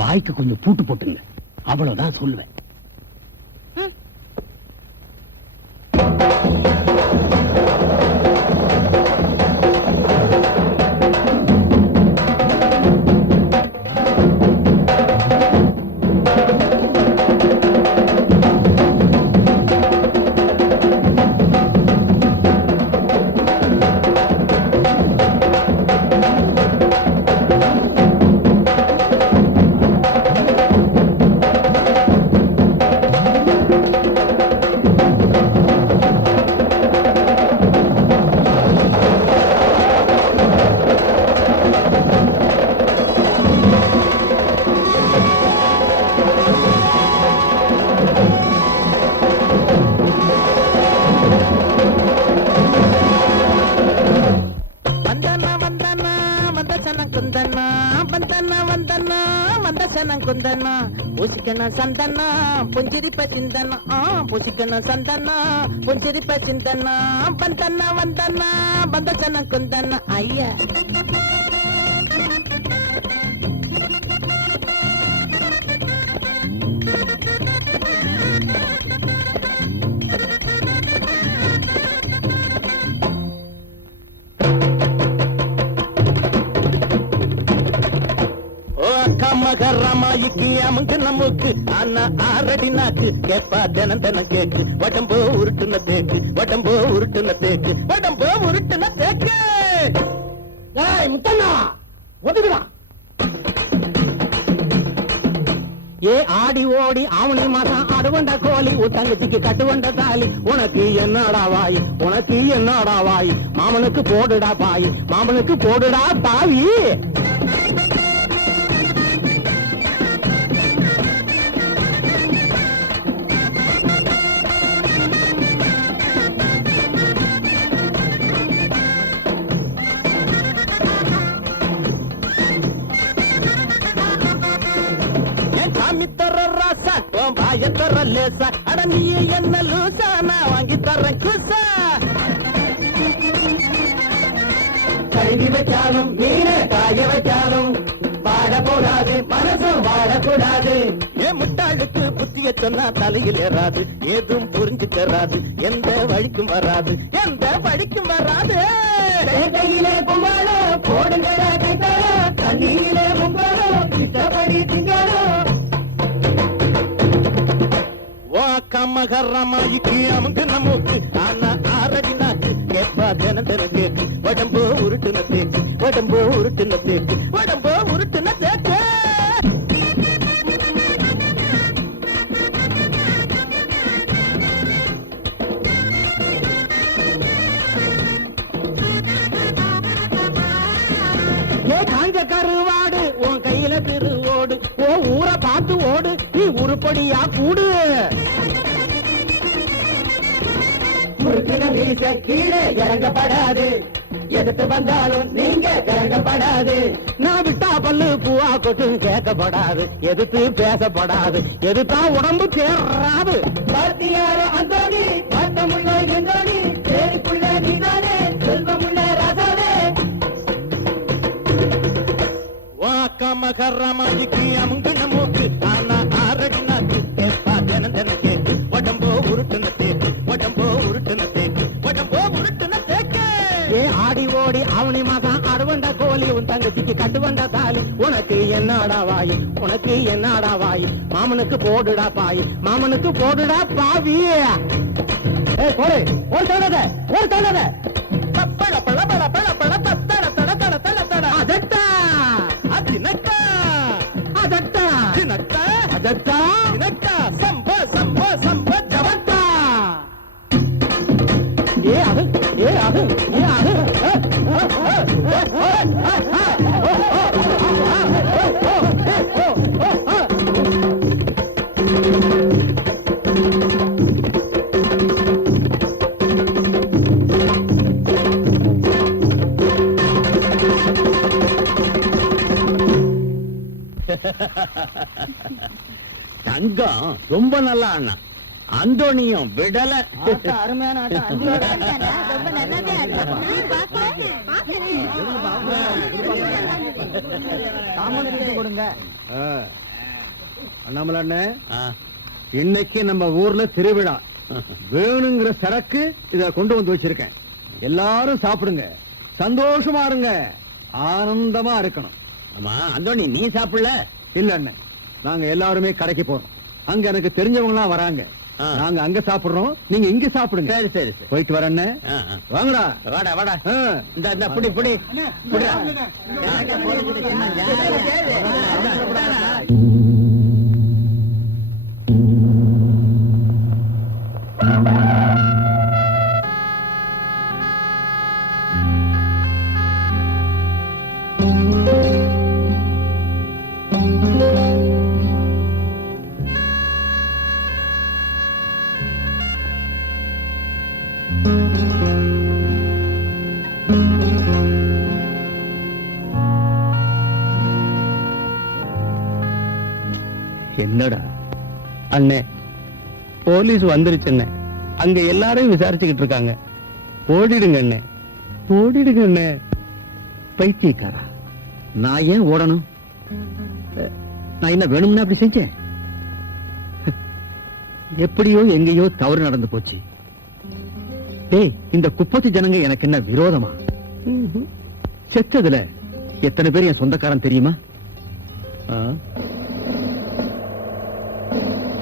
வாய்க்கு கொஞ்சம் பூட்டு போட்டுங்க, அவ்வளவுதான் சொல்லுவேன். சந்தனா பொஞ்சிரிப்ப சிந்தனா, பூசிக்கணும் சந்தனா பொஞ்சிரிப்ப சிந்தனா, பந்தனா வந்தனா பந்தசன குந்தனா. ஐயா ஓ கம்மகரமாயிக்கு அமுக்கு நமக்கு அண்ணா ஆரடி நாக்கு கேப்பா தினம் தினம் கேக்கு வடம்போ உருட்டுன தேக்கு வடம்போ உருட்டுன தேக்கு வடம்போ உருட்டுன தேக்கு. முத்தண்ணா ஒதுக்குதான். ஏ ஆடி ஓடி ஆவணி மாசம் அடுவண்ட கோழி தங்கச்சிக்கு கட்டுவண்ட தாலி உனக்கு என்னடா வாய் உனக்கு என்னடா வாய் மாமனுக்கு போடுடா பாய் மாமனுக்கு போடுடா பாவி. அட நீ என்ன லூசா நான் வாங்கி தர்றேன் குசா. கழுவி வச்சாலும் மீனை காய வச்சாலும் வாழக்கூடாது மனசும் வாழக்கூடாது. ஏன் முட்டாளுக்கு புத்திய சொன்னா தலையில் ஏறாது ஏதும் புரிஞ்சுக்கறாது எந்த வழிக்கும் வராது எந்த வழிக்கும் வராது. கையிலே கும்பாலோ போடுங்க தண்ணியிலே கும்பாலோ இஷ்டப்படி திங்காலோ. கம்மகரமாயிக்கு அமுக்கு நமக்கு ஆனா ஆரடி நாக்கு கேப்பா தினம் தினம் கேக்கு வடம்போ உருட்டுன தேக்கு வடம்போ உருட்டுன தேக்கு வடம்போ உருட்டுன தேக்கு. காஞ்ச கருவாடு உன் கையில திருவோடு ஓ ஊரை பார்த்து ஓடு நீ உருப்படியா கூடு. கீழே இறங்கப்படாது எதிர்த்து வந்தாலும் நீங்க இறங்கப்படாது. நான் விட்டா பல்லு பூவா கொட்டு கேட்கப்படாது எதிர்த்து பேசப்படாது எதிர்த்தா உடம்பு சேராது. அந்தோணி பாட்டமுள்ள எங்கோணி சேரிக்குள்ள நீதானே செல்வமுள்ள ராசாவே. கம்மகரமாதிக்கு அமுங்கு நமக்கு ஆனா ஆரடி நாக்கு கேப்பா தினம் தினம் கேக்கு உடம்போ உருட்டுன தேக்கு உடம்போ உருட்டுன தேக்கு உடம்போ உருட்டுன தேக்கு. ஏ ஆடி ஓடி ஆவணி மாசம் அடுவண்ட கோழி உன் தங்கச்சிக்கு கட்டுவண்ட தாலி உனக்கு என்னடா வாய் உனக்கு என்னடா வாய் மாமனுக்கு போடுடா பாய் மாமனுக்கு போடுடா பாவி. போடு ஒரு தடவை ஒரு தடவை பப்பள பள பள பள பள தட தட தட தட தட அதட்டா அதினட்டா அதட்டா தினட்டா அதட்டா தினட்டா சம்ப சம்ப சம்ப ஜவட்டா. ஏ ஆகு ஏ ஆகு ஏ ஆகு. தங்கம் ரொம்ப நல்லா அண்ணா அந்தோனியும் விடல. அருமையான கொடுங்க அண்ணாமலை அண்ணே இன்னைக்கு நம்ம ஊர்ல திருவிழா வேணுங்கிற சரக்கு இத கொண்டு வந்து வச்சிருக்கேன். எல்லாரும் சாப்பிடுங்க சந்தோஷமா இருங்க ஆனந்தமா இருக்கணும். ஆமா அந்தோணி நீ சாப்பிடல? இல்ல அண்ணே நாங்க எல்லாருமே கடைக்கு போறோம். அங்க எனக்கு தெரிஞ்சவங்க எல்லாம் வராங்க. நாங்க அங்க சாப்பிடுறோம் நீங்க இங்க சாப்பிடுங்க. சரி சரி சரி போயிட்டு வரேன்னு வாங்கடா. வாடா வாடா இந்த புடி புடி புடிடா. என்னடா அண்ணே போலீஸ் வந்துருச்சுண்ணே அங்க எல்லாரையும் விசாரிச்சுக்கிட்டு இருக்காங்க. ஓடிடுங்க அண்ணே ஓடிடுங்க அண்ணே. பைத்தியக்காரா நான் ஏன் ஓடணும்? நான் என்ன வேணும்னா அப்படி செஞ்சேன்? எப்படியோ எங்கேயோ தவறு நடந்து போச்சு. டேய் இந்த குப்பத்து ஜனங்க எனக்கு என்ன விரோதமா? செத்ததுல எத்தனை பேர் என் சொந்தக்காரன் தெரியுமா?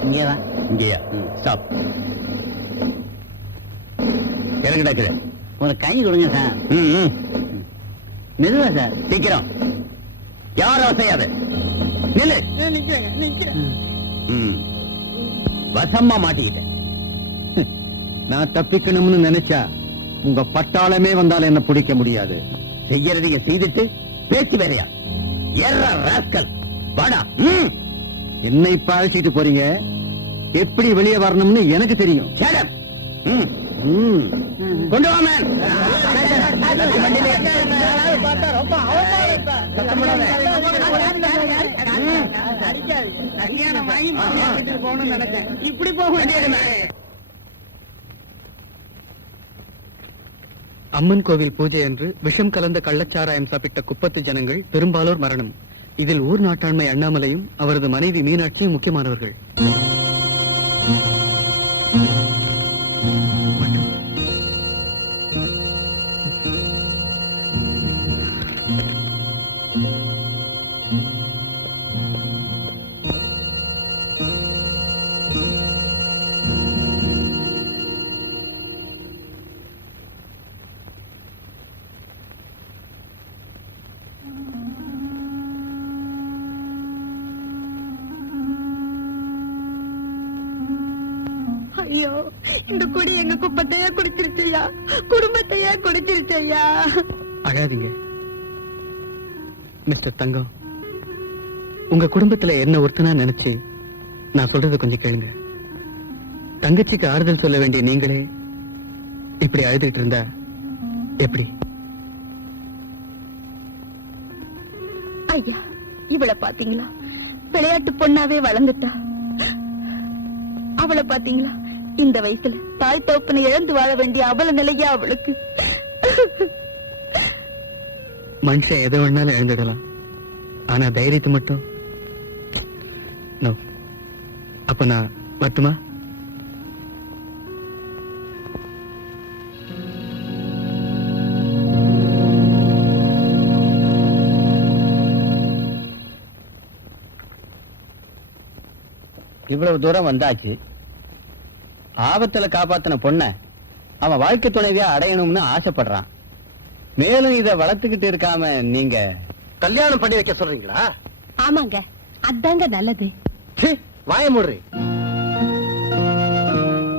இங்கேதான். இங்கேயா? ஸ்டாப். இறங்கடா கீழே. ஒரு கை கொடுங்க சார். மெதுவா சார். சீக்கிரம். யாரும் அசையாத. நில்லு. வசமா மாட்டிக்கிட்டேன். நான் தப்பிக்கணும்னு நினைச்சா உங்க பட்டாளமே வந்தாலும் என்ன பிடிக்க முடியாது. செய்யறதைய செய்துட்டு பேச்சு வேறையா? ஏறா ராஸ்கல். வாடா. என்ன இப்ப அழைச்சிட்டு போறீங்க? எப்படி வெளியே வரணும்னு எனக்கு தெரியும். Shut up. கொண்டு வா மேன். இப்படி போக வேண்டியது. அம்மன் கோவில் பூஜை அன்று விஷம் கலந்த கள்ளச்சாராயம் சாப்பிட்ட குப்பத்து ஜனங்கள் பெரும்பாலோர் மரணம். இதில் ஊர் நாட்டாண்மை அண்ணாமலையும் அவரது மனைவி மீனாட்சியும் முக்கியமானவர்கள். ஐயோ, இந்த குடி எங்க குப்பத்தையே குடிச்சிருச்சையா, குடும்பத்தையே குடிச்சிருச்சையா. அழாதீங்க மிஸ்டர் தங்கம். உங்க குடும்பத்துல என்ன ஒருத்தனா நினைச்சு நான் சொல்றது கொஞ்சம் கேளுங்க. தங்கச்சிக்கு ஆறுதல் சொல்ல வேண்டிய நீங்களே இப்படி அழுதுகிட்டு இருந்தா எப்படி? ஐயா, இவளை பாத்தீங்களா? விளையாட்டு பொண்ணாவே வளர்ந்துட்டா. அவளை பாத்தீங்களா? இந்த வயசுல தாய் தோப்பனை இழந்து வாழ வேண்டிய அவல நிலையா அவளுக்கு. மனுஷன் எதை வேணாலும் இழந்துடலாம், ஆனா தைரியத்தை மட்டும் நோ. அப்ப நான் வரட்டுமா? இவ்வளவு தூரம் வந்தாச்சு. ஆபத்துல காப்பாத்தின பொண்ண அவன் வாழ்க்கை துணைவியா அடையணும்னு ஆசைப்படுறான். மேலும் இத வளர்த்துக்கிட்டு இருக்காம நீங்க கல்யாணம் பண்ணி வைக்க சொல்றீங்களா? ஆமாங்க, அதாங்க நல்லது. வாய மூடுறி.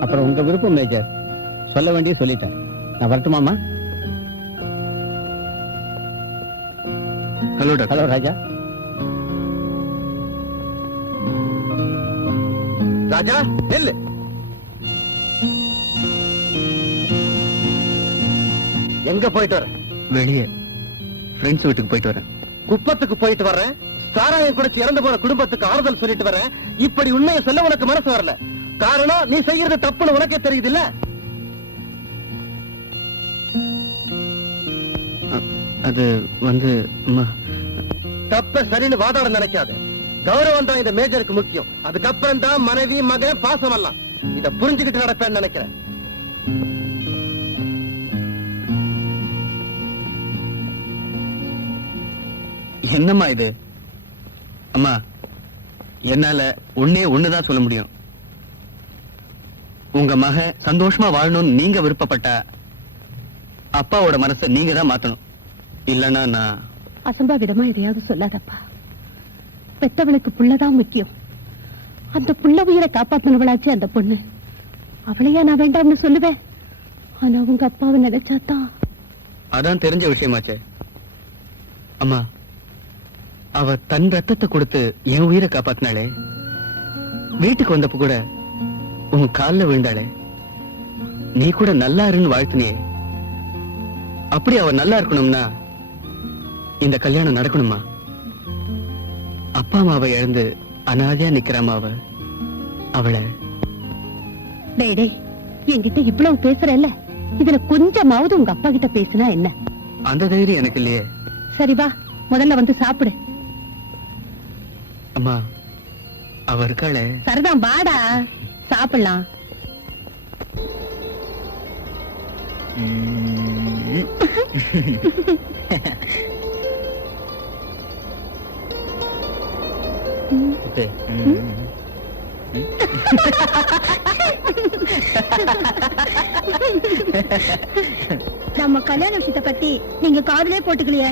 அப்புறம் உங்க விருப்பம் மேஜர். சொல்ல வேண்டிய சொல்லிட்டேன். நான் வரட்டுமாமா? Hello doctor. Hello Raja. Raja நெல்லு. எங்க போயிட்டு வர? வெளியே ஃப்ரெண்ட்ஸ் வீட்டுக்கு போயிட்டு வரேன். குப்பத்துக்கு போயிட்டு வர்றேன். சாராயம் குடிச்சு இறந்து போன குடும்பத்துக்கு ஆறுதல் சொல்லிட்டு வரேன். இப்படி உண்மையை சொல்ல உனக்கு மனசு வரல. காரணம் நீ செய்யறது தப்புன்னு உனக்கே தெரியுது இல்ல? அது வந்து அம்மா, தப்ப சரின்னு வாதாட நினைக்காத. கௌரவம் தான் இந்த மேஜருக்கு முக்கியம். அதுக்கப்புறம் தான் மனைவி மகன் பாசம் எல்லாம். இத புரிஞ்சுக்கிட்டு நடப்பேன்னு நினைக்கிறேன். என்னம்மா இது? அம்மா, என்னால ஒன்னே ஒண்ணுதான் சொல்ல முடியும். உங்க மக சந்தோஷமா வாழணும்னு நீங்க விருப்பப்பட்டா அப்பாவோட மனசை நீங்க தான் மாத்தணும். இல்லன்னா நான் அசம்பாவிதமா எதையாவது சொல்லாதப்பா. பெத்தவளுக்கு புள்ளதான் முக்கியம். அந்த புள்ள உயிரை காப்பாத்தினவளாச்சு அந்த பொண்ணு. அவளையா நான் வேண்டாம்னு சொல்லுவேன். ஆனா உங்க அப்பாவை நினைச்சாதான். அதான் தெரிஞ்ச விஷயமாச்சே. அம்மா, அவ தன் ரத்தத்தை கொடுத்து என் உயிரை காப்பாத்தினாளே. வீட்டுக்கு வந்தப்ப கூட உன் கால்ல விழுந்தாளே. நீ கூட நல்லா இருன்னு வாழ்த்தினியே. அப்படி அவ நல்லா இருக்கணும்னா இந்த கல்யாணம் நடக்கணுமா? அப்பா அம்மாவை இழந்து அனாதையா நிக்கிறாமா அவளை. டேய், என்கிட்ட இவ்வளவு பேசுறல்ல, இதுல கொஞ்சமாவது உங்க அப்பா கிட்ட பேசினா என்ன? அந்த தைரியம் எனக்கு இல்லையே. சரி வா, முதல்ல வந்து சாப்பிடு. அம்மா, அவ இருக்காளே. சரிதான், வாடா சாப்பிடலாம். ஓகே நம்ம கல்யாண விஷயத்தை பத்தி நீங்க காதுலயே போட்டுக்கலையே.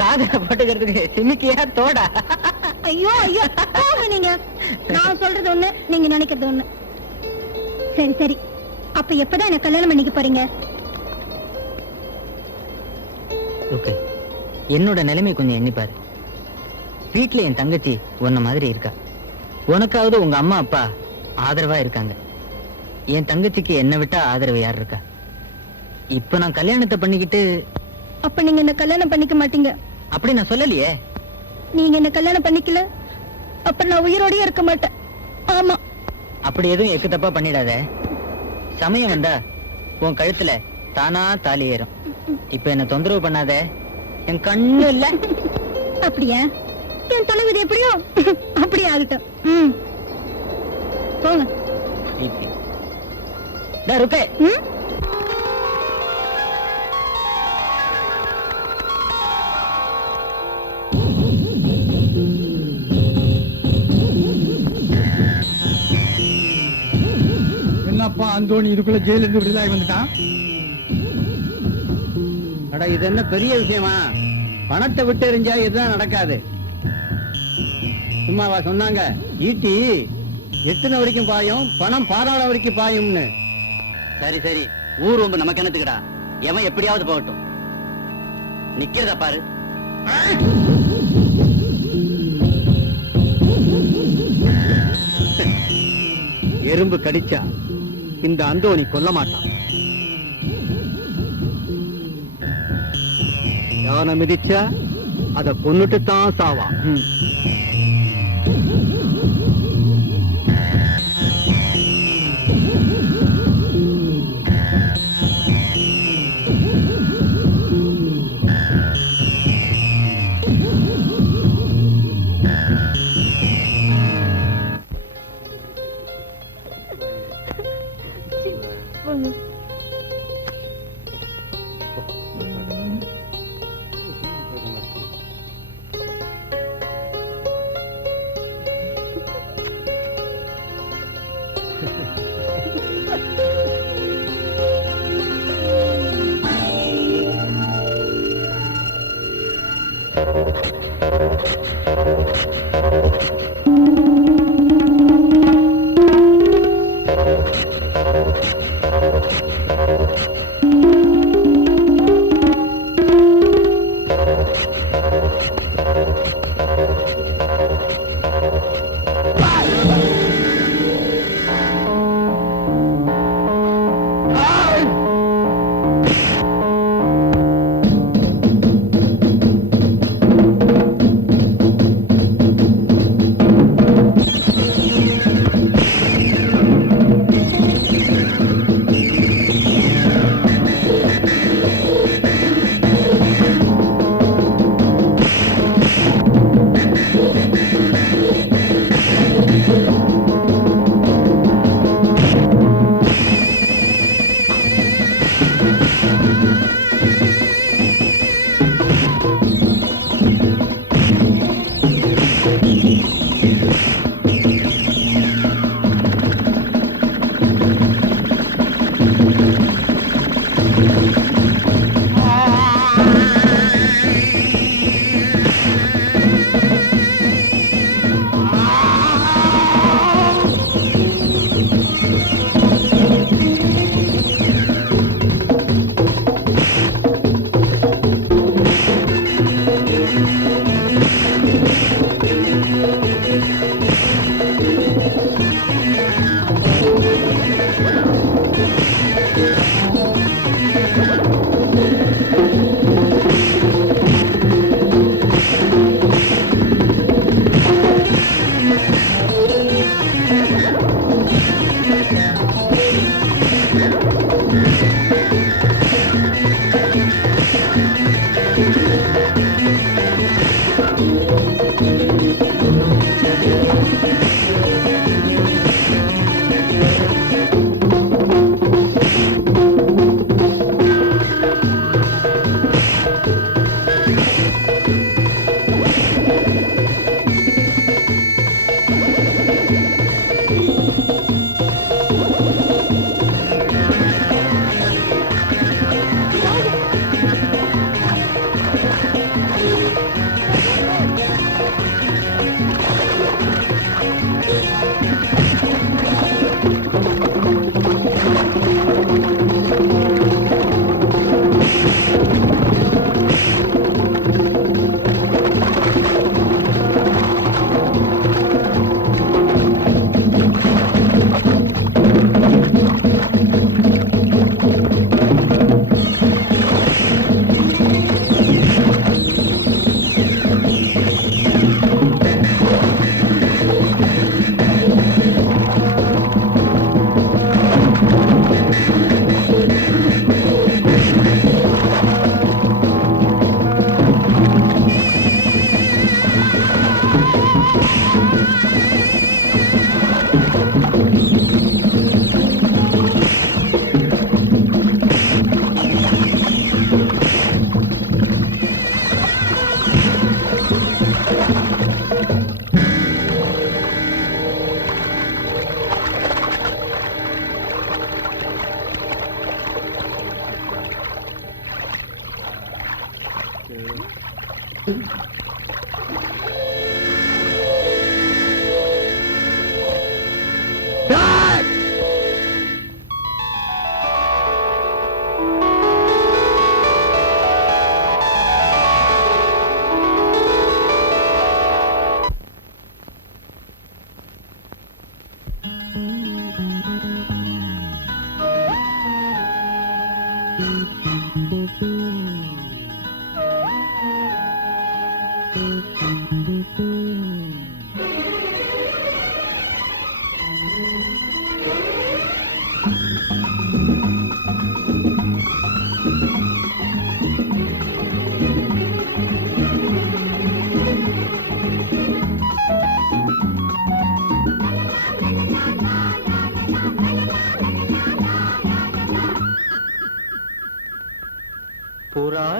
காதல போட்டுக்கிறதுக்கு சிமிக்கியா தோடா? ஐயோ ஐயோ போங்க நீங்க. நான் சொல்றது ஒண்ணு, நீங்க நினைக்கிறது ஒண்ணு. சரி சரி, அப்ப எப்பதான் என்ன கல்யாணம் பண்ணிக்க போறீங்க? ஓகே, என்னோட நிலைமை கொஞ்சம் எண்ணிப்பாரு. வீட்டுல என் தங்கச்சி உன்ன மாதிரி இருக்கா. உனக்காவது உங்க அம்மா அப்பா ஆதரவா இருக்காங்க. என் தங்கச்சிக்கு என்ன விட்டா ஆதரவு யார் இருக்கா? இப்ப நான் கல்யாணத்தை பண்ணிக்கிட்டு அப்ப நீங்க என்ன கல்யாணம் பண்ணிக்க மாட்டீங்க. அப்படி நான் சொல்லலையே. நீங்க என்ன கல்யாணம் பண்ணிக்கல, அப்ப நான் உயிரோடயே இருக்க மாட்டேன். ஆமா. அப்படி எதுவும் எக்கு தப்பா பண்ணிடாத. சமயம் வந்தா உன் கழுத்துல தானா தாலி ஏறும். இப்ப என்ன தொந்தரவு பண்ணாத. என் கண்ணு இல்ல. அப்படியா? என் தொலைவிது எப்படியோ அப்படியே ஆகட்டும். போங்க. ருக்கே. என்னப்பா அந்தோணி இதுக்குள்ள ஜெயில இருந்து விடுதலை வந்துட்டான்? அட இது என்ன பெரிய விஷயமா? பணத்தை விட்டு எறிஞ்சா இதுதான் நடக்காது. சும்மாவா சொன்னாங்க ஈட்டி எத்தனை வரைக்கும் பாயும், பணம் பாதாள வரைக்கும் பாயும்னு. சரி சரி, ஊர் ரொம்ப நமக்கு என்னத்துக்கடா? எவன் எப்படியாவது போகட்டும். நிக்கிறத பாரு. எறும்பு கடிச்சா இந்த அந்தோணி கொல்ல மாட்டான். யானை மிதிச்சா அத கொன்னுட்டு தான் சாவான்.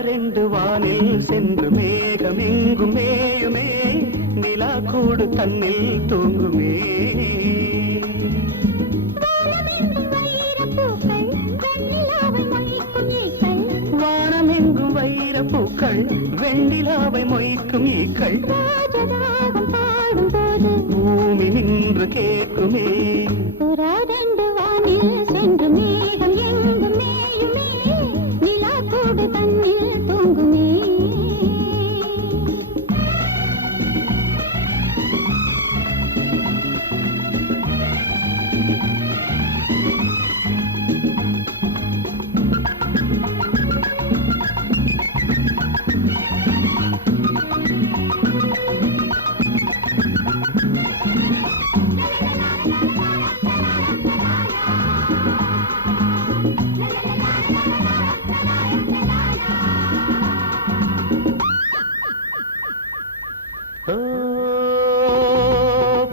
புறாரெண்டு வானில் சென்று மேகமெங்கும் மேயுமே நிலா கூடு தன்னில் தூங்குமே வானமெங்கும் வைரப்பூக்கள் வெண்ணிலாவை மொய்க்கும் ஈக்கள் பூமி நின்று கேட்குமே புறாரெண்டு வானில் சென்று மேகம் எங்கும் மேயுமே நிலா கூடு தன்னில் தூங்குமே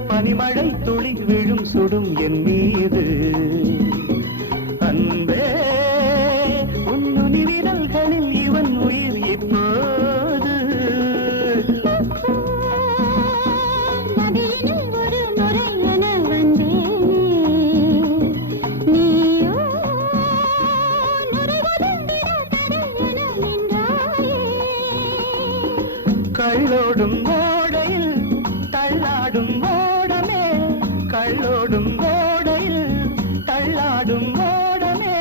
பனிமழை துளி விழும் சுடும் என் மீது அன்பே உன்னுனி விரல்களில் இவன் உயிர் இப்போது நதியினில் ஒரு நுரை என வந்தேன் நீயோ நுரை ஒதுங்கிட தடை என நின்றாயே கள்ளோடும் ஓடையில் தள்ளாடும் ஓடமே கள்ளோடும் ஓடையில் தள்ளாடும் ஓடமே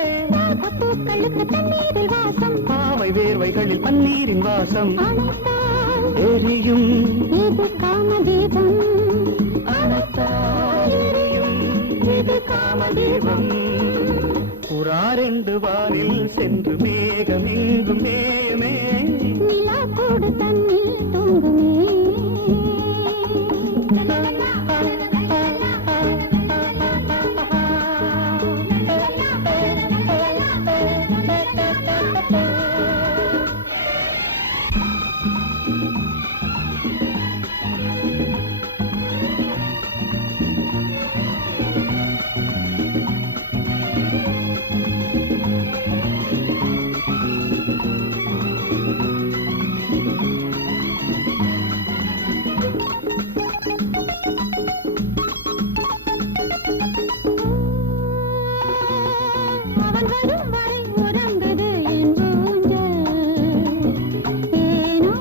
பூக்களுக்கு தண்ணீரில் வாசம் பாவை வேர்வைகளில் பன்னீரின் வாசம் அணைத்தால் எரியும் இது காமதீபம் அணைத்தால் எரியும் இது காமதீபம் புறாரெண்டு வானில் சென்று மேகமெங்கும் மேயுமே நிலா கூடு தன்னில் தூங்குமே அவன் வரும் வரை உறங்குது என் ஊஞ்சல் ஏனோ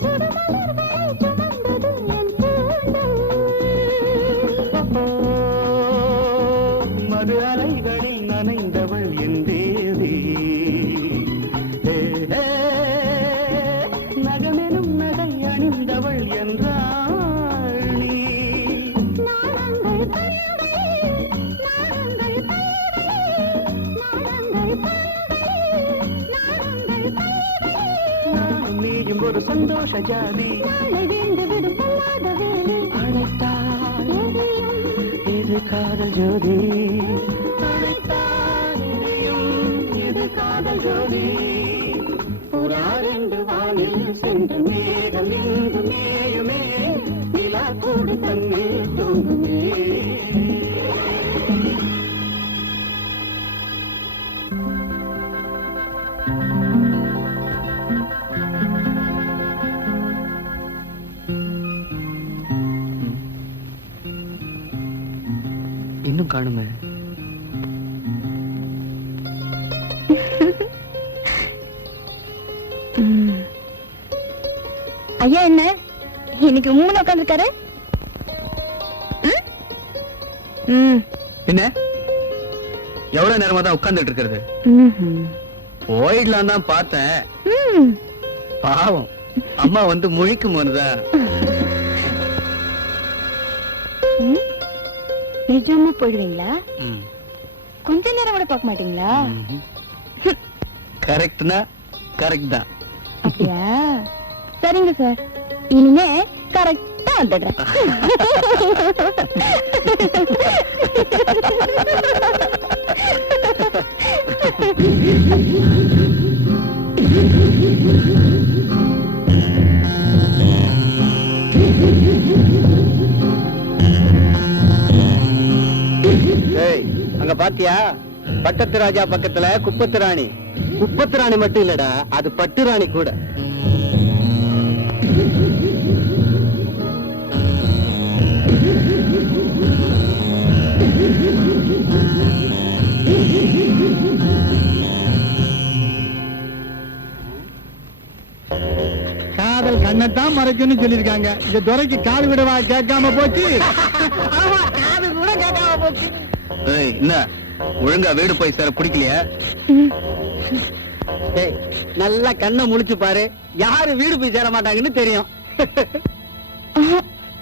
சுடுமலர்களை சுமந்தது என் கூந்தல் மது அலைகளில் நனைந்தவள் என் தேவி நகமெனும் நகை அணிந்தவள் என்றாள் நீ நாளங்கள் பறவை நாளங்கள் நானும் நீயும் ஒரு சந்தோஷ ஜாதி நாளை வீழ்ந்து விடும் பொல்லாத வேலை அழைத்தால் எரியும் இது காதல் ஜோதி அழைத்தால் எரியும் இது காதல் ஜோதி புறாரெண்டு வானில் சென்று மேகம் எங்கு மேயுமே நிலா கூடு தன்னில் தூங்குமே இன்னும் காணுமே ஐயா என்ன இன்னைக்கு உம்முன்னு உட்காந்துருக்காரு என்ன எவ்வளவு நேரமா தான் உட்கார்ந்துட்டு இருக்கிறது போயிடலாம் தான் பார்த்தேன் பாவம் அம்மா வந்து முழிக்கும் போதுதான் நிஜமா போயிடுவீங்களா கொஞ்ச நேரம் கூட பார்க்க மாட்டீங்களா கரெக்ட்னா கரெக்ட் தான் அப்படியா சரிங்க சார் இனிமே கரெக்டா வந்துடுறேன் அங்க பாத்தியா பட்டத்து ராஜா பக்கத்துல குப்பத்து ராணி குப்பத்து ராணி மட்டும் இல்லடா, அது பட்டு ராணி கூட. காதல் கண்ணத்தான் மறைக்கும்னு சொல்லிருக்காங்க. இந்த துறைக்கு கால் விடவா கேட்காம போச்சு. என்ன ஒழுங்கா வீடு போய் சேர பிடிக்கலையா? நல்லா கண்ணை முழிச்சு பாரு, யாரு வீடு போய் சேர மாட்டாங்கன்னு தெரியும்.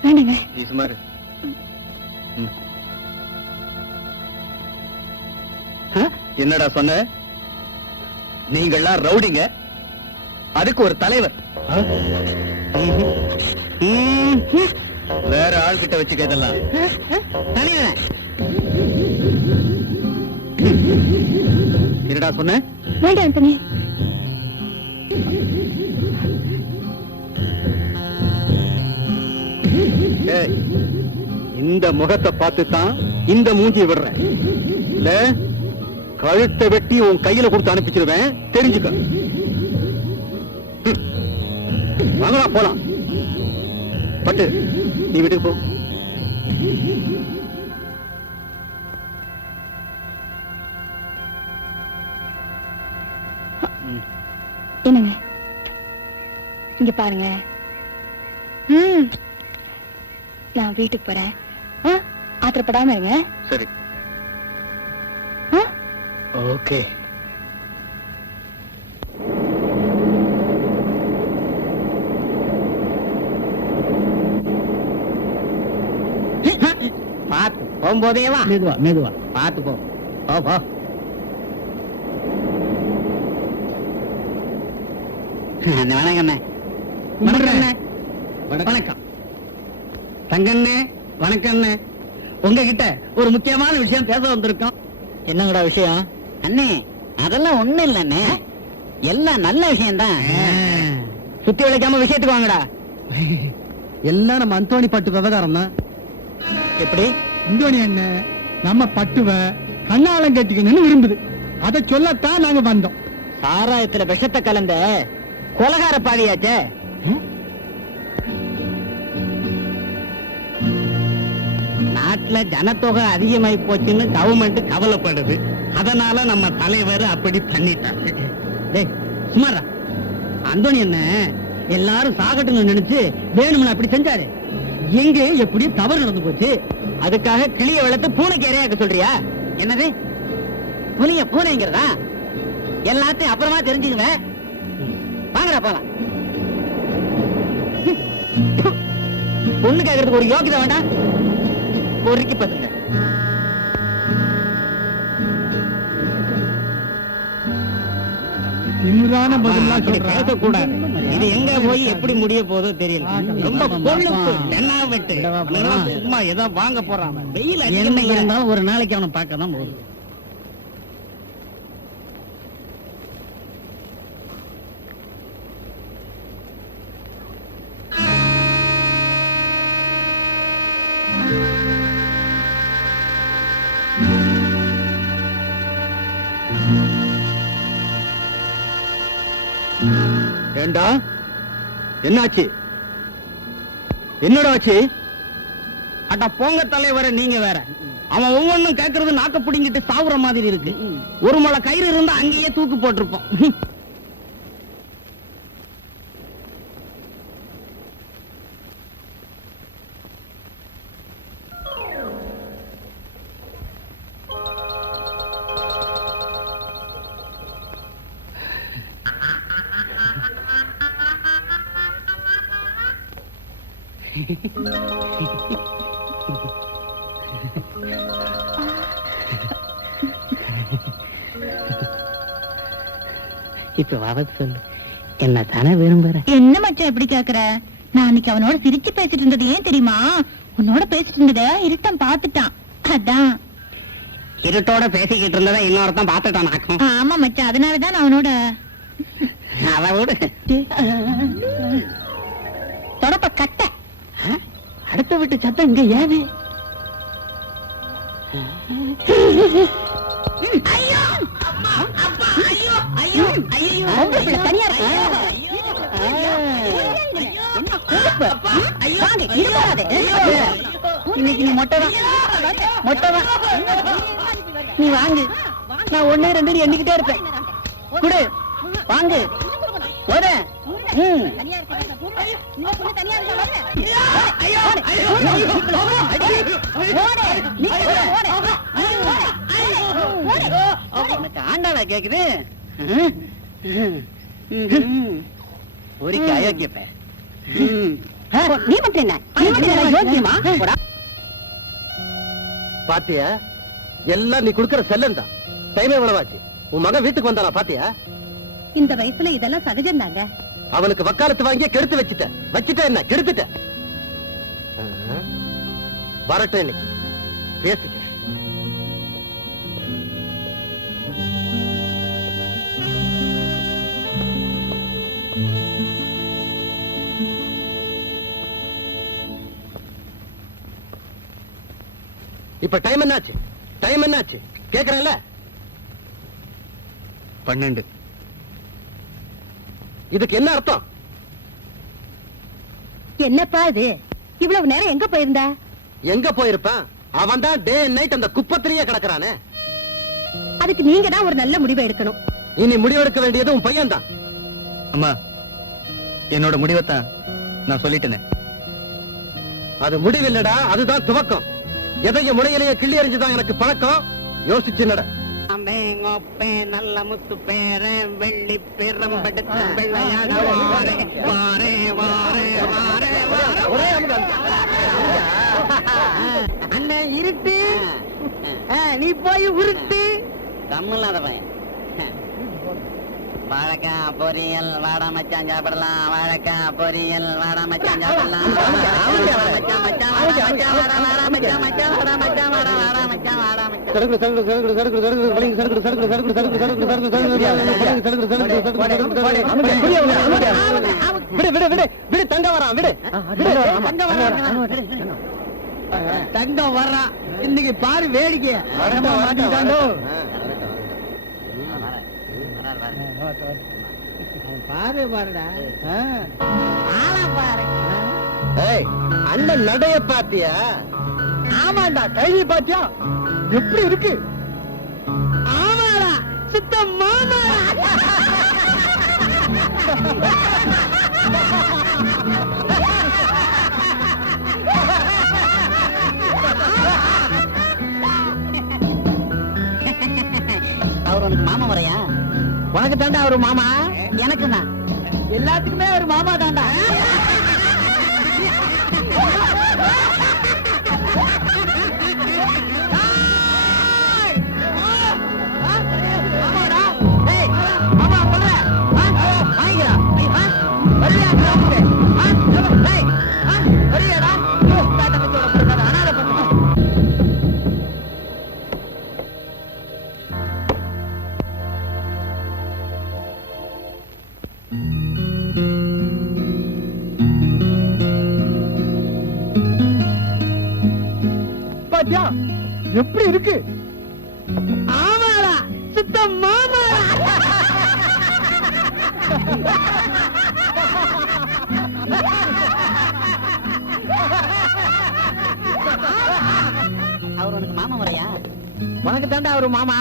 வேணுங்க. நீ சுமாரு. என்னடா சொன்ன? நீங்கள்லாம் ரவுடிங்க, அதுக்கு ஒரு தலைவர். வேற ஆள் கிட்ட வச்சுக்க இதெல்லாம். என்னடா சொன்ன? வேண்டாம் ஆண்டனி. ஏய், இந்த முகத்தை பார்த்து தான் இந்த மூஞ்சியை விடுறேன். இல்ல கழுத்தை வெட்டி உன் கையில கொடுத்து அனுப்பிச்சிருவேன், தெரிஞ்சுக்க. வாங்கடா போலாம். பட்டு நீ வீட்டுக்கு போ. என்னங்க இங்க பாருங்க. நான் வீட்டுக்கு போறேன். ஆத்திரப்படாம இருங்க. சரி, ஓகே. பார்த்து போகும்போதே வா. மெதுவா மெதுவா பார்த்து போ. போ போ. வணக்கண்ணே. வணக்கண்ணே. வணக்கம் தங்கண்ணே. வணக்கண்ணே. உங்ககிட்ட ஒரு முக்கியமான விஷயம் பேச வந்திருக்கோம். என்னங்கடா விஷயம்? அண்ணே அதெல்லாம் ஒண்ணும் இல்லண்ணே, எல்லாம் நல்ல விஷயம்தான். சுத்தி விளைக்காம விஷயத்துக்கு வாங்கடா. எல்லாம் நம்ம அந்தோணி பட்டு விவகாரம் தான். எப்படி? இந்தோனி அண்ணன் நம்ம பட்டுவ கண்ணாலம் கட்டிக்கணும்னு விரும்புது. அதை சொல்லத்தான் நாங்க வந்தோம். சாராயத்துல விஷத்தை கலந்த கொலகார பாடியாச்சே. நாட்டுல ஜனத்தொகை அதிகமாயி போச்சுன்னு கவர்மெண்ட் கவலைப்படுது. அதனால நம்ம தலைவர் அப்படி பண்ணிட்டாரு. டேய் சுமாரா, அந்தோணி என்ன எல்லாரும் சாகட்டுன்னு நினைச்சு வேணும்னு அப்படி செஞ்சாரு. எங்க எப்படி தவறு நடந்து போச்சு. அதுக்காக கிளிய வளர்த்து பூனைக்கு இரையாக்க சொல்றியா? என்னது புலிய பூனைங்கிறதா? எல்லாத்தையும் அப்புறமா தெரிஞ்சுக்குங்க. வாங்கடா போலாம். பொண்ணு கேட்கறதுக்கு ஒரு யோகிதை வேண்டாம். பொறுக்கி பத்துங்க. திமிரான பதிலாம் சொல்றேன். பேசக்கூடாது. இது எங்க போய் எப்படி முடிய போதோ தெரியல. ரொம்ப கொழுப்பு என்ன வெட்டு. சும்மா ஏதோ வாங்க போறான். வெயில் என்ன இருந்தாலும் ஒரு நாளைக்கு அவனை பார்க்க தான் போகுது. ஏண்டா என்னாச்சு? என்னடா ஆச்சு? அட போங்க தலைவர, நீங்க வேற. அவன் ஒவ்வொன்னும் கேட்கறது நாக்க பிடிங்கிட்டு சாவுற மாதிரி இருக்கு. ஒரு முளை கயிறு இருந்தா அங்கேயே தூக்கு போட்டிருப்போம். இப்ப வாவது சொல்லு, என்ன தானே விரும்புற? என்ன மச்சான் இப்படி கேக்குற? நான் அன்னைக்கு அவனோட சிரிச்சு பேசிட்டு இருந்தது ஏன் தெரியுமா? உன்னோட பேசிட்டு இருந்தத இருட்டம் பாத்துட்டான், அதான். இருட்டோட பேசிக்கிட்டு இருந்ததை இன்னொருத்தான் பாத்துட்டான் ஆக்கும். ஆமா மச்சான், அதனாலதான் நான் அவனோட அத விடு. தொடப்ப கட்ட. அடுத்த வீட்டு சத்தம் இங்க ஏது? ஐயோ! அப்பா! ஐயோ! ஐயோ! பொம்பளை பிள்ளை தனியா இருக்கு. வாங்க, இது வராது. இன்னைக்கு நீ மொட்டைதான் மொட்டைதான். நீ வாங்கு, நான் 1 2 எண்ணிக்கிட்டே இருப்பேன். குடு, வாங்கு, போத. தனியா இருக்கு. இந்த பொண்ணு தனியா இருக்கா? எனக்கு ஆண்டாளா கேக்குது. ஒரு அயோக்கியப்ப. நீ மட்டும் என்ன? நீ மட்டும் என்ன யோக்கியமா? பாத்தியா, எல்லாம் நீ குடுக்கற செல்லம் தான். டைம் எவ்வளவாச்சு? உன் மகன் வீட்டுக்கு வந்தானா பாத்தியா? இந்த வயசுல இதெல்லாம் சகஜம் தாங்க. அவனுக்கு வக்காலத்து வாங்கிய கெடுத்து வச்சுட்ட என்ன கெடுத்துட்ட. வரட்டும், இன்னைக்கு பேசுங்க. இப்ப டைம் என்னாச்சு? டைம் என்னாச்சு கேக்குறேன்ல? 12. இதுக்கு என்ன அர்த்தம்? என்னப்பா இது? இவ்வளவு நேரம் எங்க போயிருந்த? எங்க போயிருப்பான்? அவன் தான் டே அண்ட் நைட் அந்த குப்பத்திலேயே கிடக்குறானே. அதுக்கு நீங்க தான் ஒரு நல்ல முடிவை எடுக்கணும். இனி முடிவெடுக்க வேண்டியது உன் பையன் தான். அம்மா, என்னோட முடிவைத்தான் நான் சொல்லிட்டேனே. அது முடிவில்லடா, அதுதான் துவக்கம். எதையும் முனையிலேயே கிள்ளி எறிஞ்சுதான் எனக்கு பழக்கம். யோசிச்சு நட. நல்ல முத்து பேர வெள்ளி பெரும்பெடுத்த வெள்ளையாக வாரே வாரே வாரே வாரே ஒரே அமுதம். அண்ணன் இருட்டு, நீ போய் உருட்டு. தமிழ்நாட பையன். வாழைக்காய் பொரியல் வாடா மச்சான் சாப்பிடலாம். வாழைக்காய் பொரியல் வாடா மச்சான் சாப்பிடலாம். தங்கம் வர்றான் இன்னைக்கு பாரு வேடிக்கை. பாரு பாருடா, அண்ணன் நடைய பாத்தியா? ஆமாண்டா, கைதி பாத்தியா எப்படி இருக்கு? ஆமாடா, சுத்தம் மாமா. அவர் உனக்கு மாமா வரையா? உனக்கு தாண்டா ஒரு மாமா, எனக்கு தான். எல்லாத்துக்குமே ஒரு மாமா தாண்டா. பாத்தியா எப்படி இருக்கு? ஆமாடா, சுத்தம் மாமா. அவர் உனக்கு மாமா வரையா? உனக்கு தாண்டா ஒரு மாமா,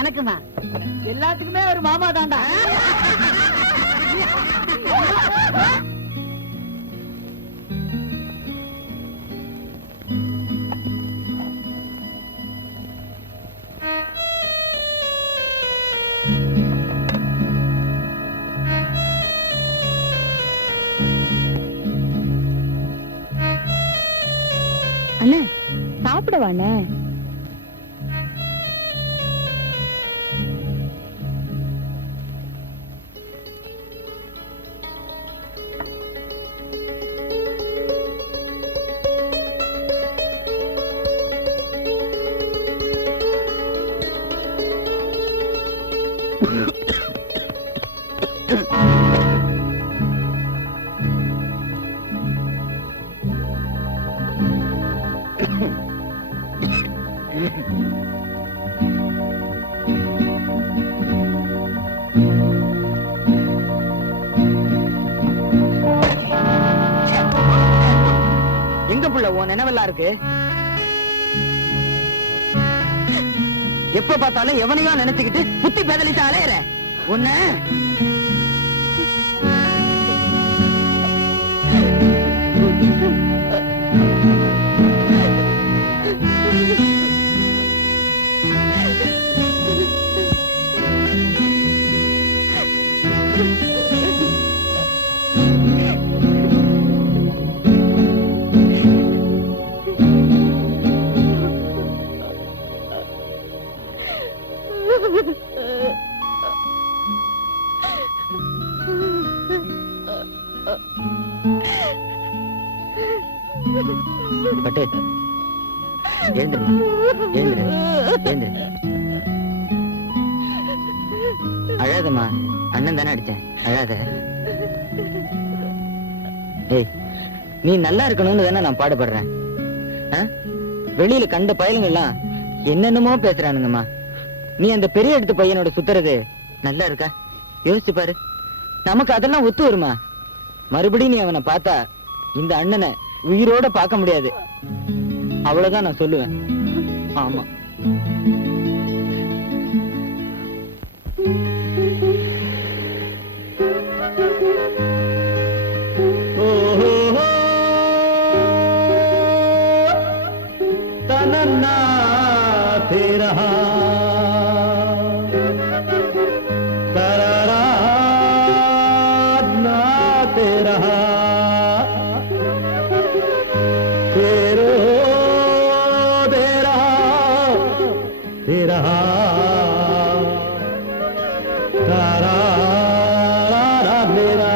எனக்கு தான். எல்லாத்துக்குமே ஒரு மாமா தாண்டா. அண்ணே, சாப்பிடவாண்ணே? புள்ள உன் நினைவெல்லாம் இருக்கு? எப்ப பார்த்தாலும் எவனையோ நினைச்சுக்கிட்டு புத்தி பேதலிட்டு அலையற உன்ன. பட்டு எழுந்துருமா, எழுந்துரு, எழுந்துரு. அழாதம்மா, அண்ணன் தானே அடிச்சேன், அழாத. ஏய், நீ நல்லா இருக்கணும்னு தானே நான் பாடுபடுறேன். வெளியில கண்ட பயலுங்க எல்லாம் என்னென்னமோ பேசுறானுங்கம்மா. நீ அந்த பெரிய இடத்து பையனோட சுத்துறது நல்லா இருக்கா? யோசிச்சு பாரு. நமக்கு அதெல்லாம் ஒத்து வருமா? மறுபடியும் நீ அவனை பார்த்தா இந்த அண்ணனை உயிரோட பார்க்க முடியாது. அவ்வளவுதான் நான் சொல்லுவேன். ஆமா. தனன்னா தேரா தரரா நா தேரா तेरो तेरा तेरा तारा मेरा.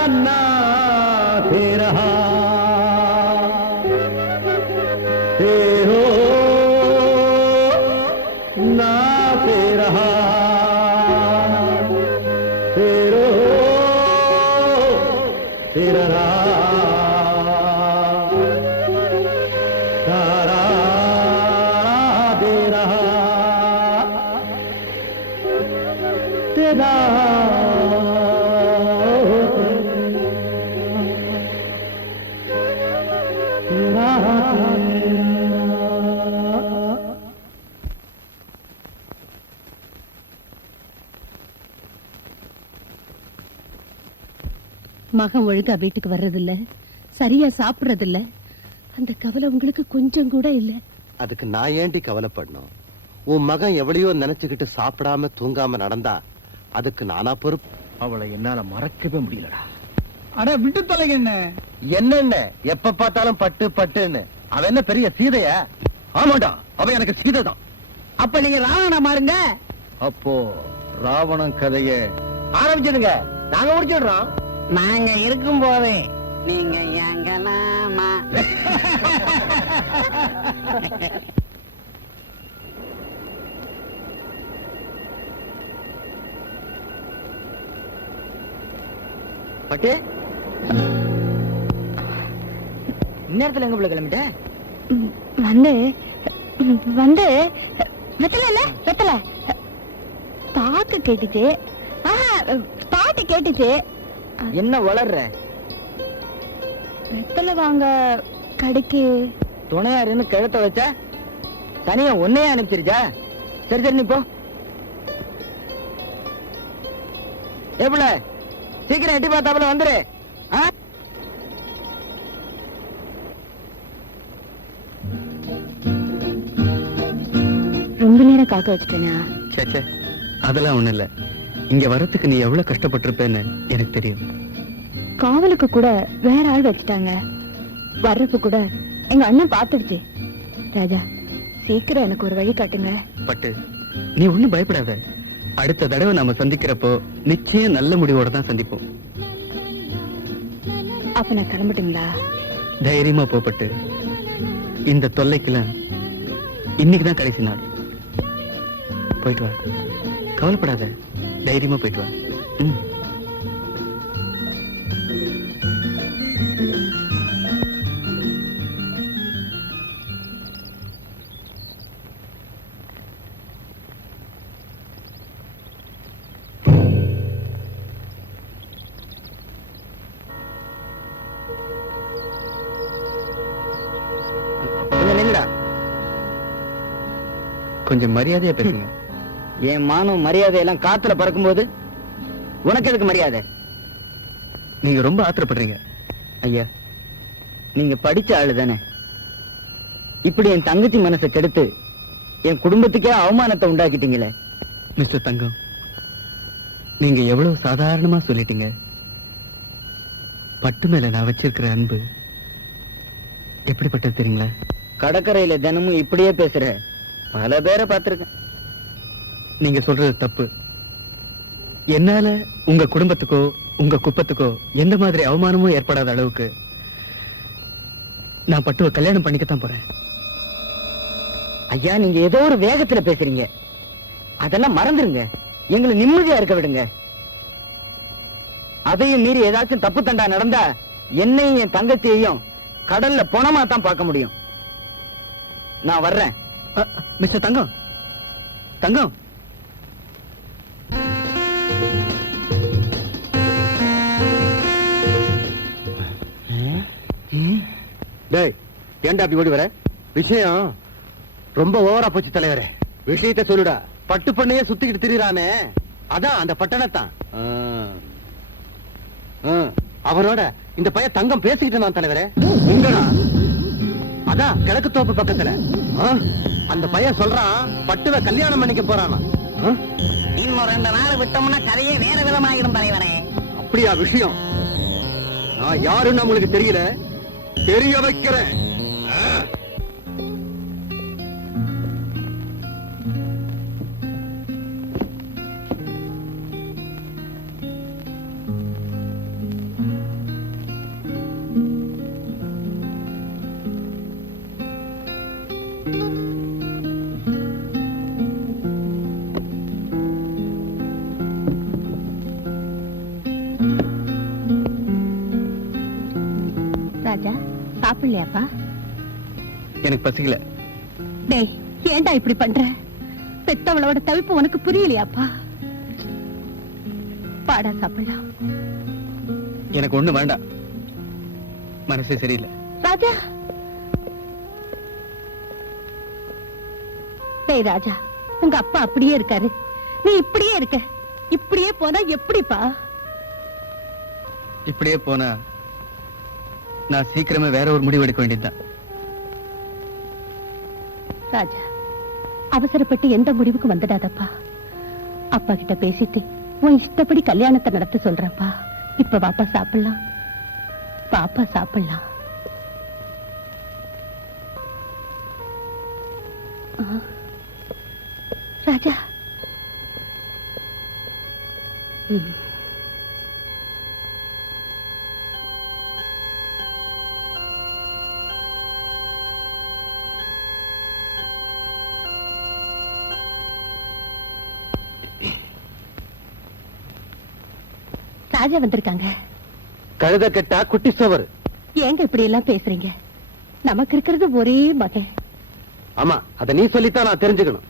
नन्ना दे रहा हो ना दे रहा तेरो तेरा तारा दे रहा तेरा மகன் ஒழுங்கா வீட்டுக்கு வர்றதில்ல, சரியா சாப்பிடுறதில்ல. அந்த கவலை உங்களுக்கு கொஞ்சம் கூட இல்ல. அதுக்கு நான் ஏண்டி கவலைப்படணும்? உன் மகன் எவ்வளையோ நினைச்சுக்கிட்டு சாப்பிடாம தூங்காம நடந்தா அதுக்கு நானா பொறுப்பு? அவளை என்னால மறக்கவே முடியலடா. அட விட்டு தொலைங்க என்ன. என்னென்ன எப்ப பார்த்தாலும் பட்டு பட்டுன்னு அவ என்ன பெரிய சீதையா? ஆமாண்டா, அவ எனக்கு சீதை தான். அப்ப நீங்க ராவணா மாறுங்க. அப்போ ராவணன் கதைய ஆரம்பிச்சிடுங்க, நாங்க முடிச்சிடுறோம். நாங்க இருக்கும் போது நீங்க எங்கலாமா? பட்டு இந்நேரத்துல எங்க பிள்ளை கிளம்பிட்ட? வந்து வந்து வெத்தல இல்ல வெத்தல பாக்கு கேட்டுச்சு. பாட்டு கேட்டுச்சு. என்ன வளர்ற? வெத்தல வாங்க கடைக்கு துணையாருன்னு கழுத்த வச்சா தனியா ஒன்னையே அனுப்பிச்சிருச்சா? சரி சரி, நீ போ. எப்பல சீக்கிரம் எட்டி பார்த்தாப்புல வந்துரு. ரொம்ப நேரம் காக்க வச்சுட்டேனா? சேச்சே, அதெல்லாம் ஒண்ணு இல்ல. இங்க வரத்துக்கு நீ எவ்வளவு கஷ்டப்பட்டிருப்பேன்னு எனக்கு தெரியும். காவலுக்கு கூட வேற ஆள் வச்சுட்டாங்க. வர்றப்ப கூட எங்க அண்ணன் பாத்துடுச்சு. ராஜா, சீக்கிரம் எனக்கு ஒரு வழி காட்டுங்க. பட்டு, நீ ஒண்ணும் பயப்படாத. அடுத்த தடவை நாம சந்திக்கிறப்போ நிச்சயம் நல்ல முடிவோட தான் சந்திப்போம். அப்ப நான் கிளம்பட்டுங்களா? தைரியமா போப்பட்டு. இந்த தொல்லைக்கெல்லாம் இன்னைக்குதான் கடைசி நாள். போயிட்டு வா, கவலைப்படாத. தைரியமா போயிட்டு வா. கொஞ்சம் மரியாதையா பேசுங்க. என் மானம் மரியாதை எல்லாம் காத்துல பறக்கும் போது உனக்கு எதுக்கு மரியாதை? நீங்க ரொம்ப ஆத்திரப்படுறீங்க. ஐயா, நீங்க படிச்ச ஆளு தானே. இப்படி என் தங்கச்சி மனசை கெடுத்து என் குடும்பத்துக்கே அவமானத்தை உண்டாக்கிட்டீங்களே. மிஸ்டர் தங்கம், நீங்க எவ்வளவு சாதாரணமா சொல்லிட்டீங்க. பட்டு மேல நான் வச்சிருக்கிற அன்பு எப்படிப்பட்டது தெரியுங்களா? கடற்கரையில தினமும் இப்படியே பேசுற பல பேரை பார்த்திருக்கேன். நீங்க சொல்றது தப்பு. என்னால உங்க குடும்பத்துக்கோ உங்க குப்பத்துக்கோ எந்த மாதிரி அவமானமும் ஏற்படாத அளவுக்கு நான் பட்டுவை கல்யாணம் பண்ணிக்கத்தான் போறேன். ஐயா, நீங்க ஏதோ ஒரு வேகத்துல பேசுறீங்க. அதெல்லாம் மறந்துருங்க. எங்களை நிம்மதியா இருக்க விடுங்க. அதையும் மீறி ஏதாச்சும் தப்பு தண்டா நடந்தா என்னையும் என் தங்கச்சியையும் கடல்ல பொணமா தான் பார்க்க முடியும். நான் வர்றேன். மிஸ்டர் தங்கம், தங்கம். டேய், ஏன்டா அப்படி ஓடி வர? விஷயம் ரொம்ப ஓவரா போச்சு தலைவரே. விஷயத்தை சொல்லுடா. பட்டு பண்ணையே சுத்திக்கிட்டு திரிறானே, அதான் அந்த பட்டணத்தான். அவரோட இந்த பையன் தங்கம் பேசிக்கிட்டு நான் தலைவரே. எங்கடா? அதான் கிழக்கு தோப்பு பக்கத்துல. அந்த பையன் சொல்றான் பட்டுவை கல்யாணம் பண்ணிக்க போறானா. இன்னும் 2 நாள் விட்டோம்னா கதையே வேற விதமாயிடும் தலைவரே. அப்படியா விஷயம்? நான் யாருன்னு உங்களுக்கு தெரியல, தெரிய வைக்கிறேன். சாப்பிடலையாப்பா? எனக்கு பசிக்கல. டேய், ஏன்டா இப்படி பண்ற? பெத்தவளோட தவிப்பு உனக்கு புரியலையாப்பா? பாடா சாப்பிடலாம். எனக்கு ஒண்ணு வேண்டாம், மனசே சரியில்லை. ராஜா, டேய் ராஜா, உங்க அப்பா அப்படியே இருக்காரு, நீ இப்படியே இருக்க. இப்படியே போனா எப்படிப்பா? இப்படியே போனா நான் சீக்கிரமே வேற ஒரு முடிவு எடுக்க வேண்டியதுதான். ராஜா, அவசரப்பட்டு எந்த முடிவுக்கு வந்துடாதப்பா. அப்பா கிட்ட பேசிட்டு உன் இஷ்டப்படி கல்யாணத்தை நடத்த சொல்றப்பா. இப்ப வாப்பா சாப்பிடலாம், பாப்பா சாப்பிடலாம். ராஜா, ராஜா வந்திருக்காங்க. கழுத கெட்டா குட்டி சவர். ஏங்க இப்படி எல்லாம் பேசுறீங்க? நமக்கு இருக்கிறது ஒரே மகன். ஆமா, அத நீ சொல்லித்தான் நான் தெரிஞ்சுக்கணும்.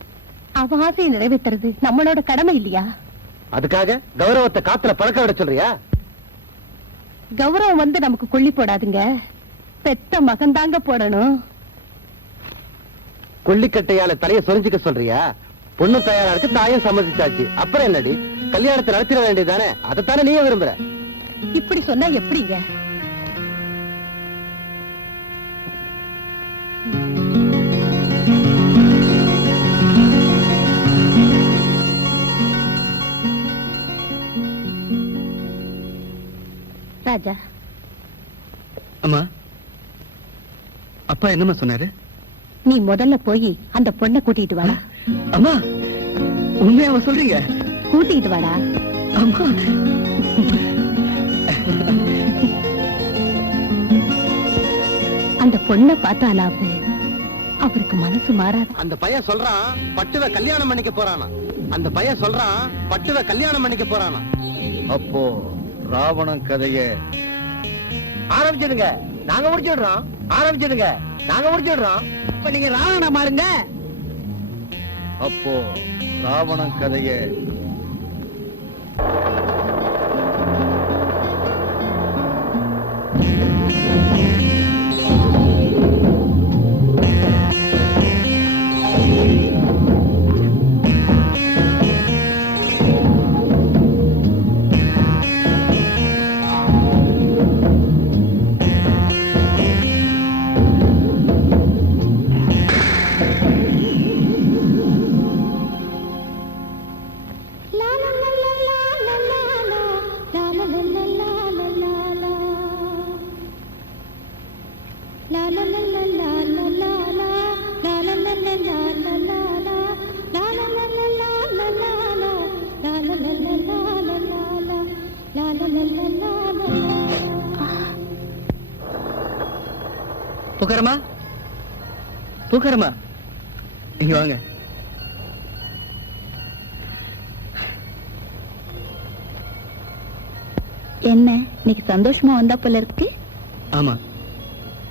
அவன் ஆசையை நிறைவேற்றுறது நம்மளோட கடமை இல்லையா? அதுக்காக கௌரவத்தை காத்துல பழக்க விட சொல்றியா? கௌரவம் வந்து நமக்கு கொள்ளி போடாதுங்க, பெத்த மகன் தாங்க போடணும். கொல்லிக்கட்டையால தலைய சொரிஞ்சுக்க சொல்றியா? பொண்ணு தயாரா இருக்கு, தாயும் சம்மதிச்சாச்சு. அப்புறம் என்னடி, கல்யாணத்தை நடத்திட வேண்டியதானே? அதைத்தானே நீயே விரும்புற. இப்படி சொன்னா எப்படிங்க? ராஜா, அம்மா, அப்பா என்னம்மா சொன்னாரு? நீ முதல்ல போய் அந்த பொண்ணை கூட்டிட்டு வாடா. அம்மா, உண்மையாவா சொல்றீங்க? கூட்டிட்டு வாடா. அம்மா, அந்த பொண்ணை பார்த்தாலாவது அவருக்கு மனசு மாறாது. அந்த பையன் சொல்றான் பட்டுவ கல்யாணம் பண்ணிக்க போறானா. அந்த பையன் சொல்றான் பட்டுவ கல்யாணம் பண்ணிக்க போறானா. அப்போ ராவணன் கதைய ஆரம்பிச்சிடுங்க, நாங்க முடிச்சிடுறோம். ஆரம்பிச்சிடுங்க, நாங்க முடிச்சிடுறோம். இப்ப நீங்க ராவண மாறுங்க. அப்போ ராவணன் கதைய பூக்காரமா, பூக்காரமா, இங்க வாங்க. என்ன இன்னைக்கு சந்தோஷமா வந்தா போல இருக்கு? ஆமா,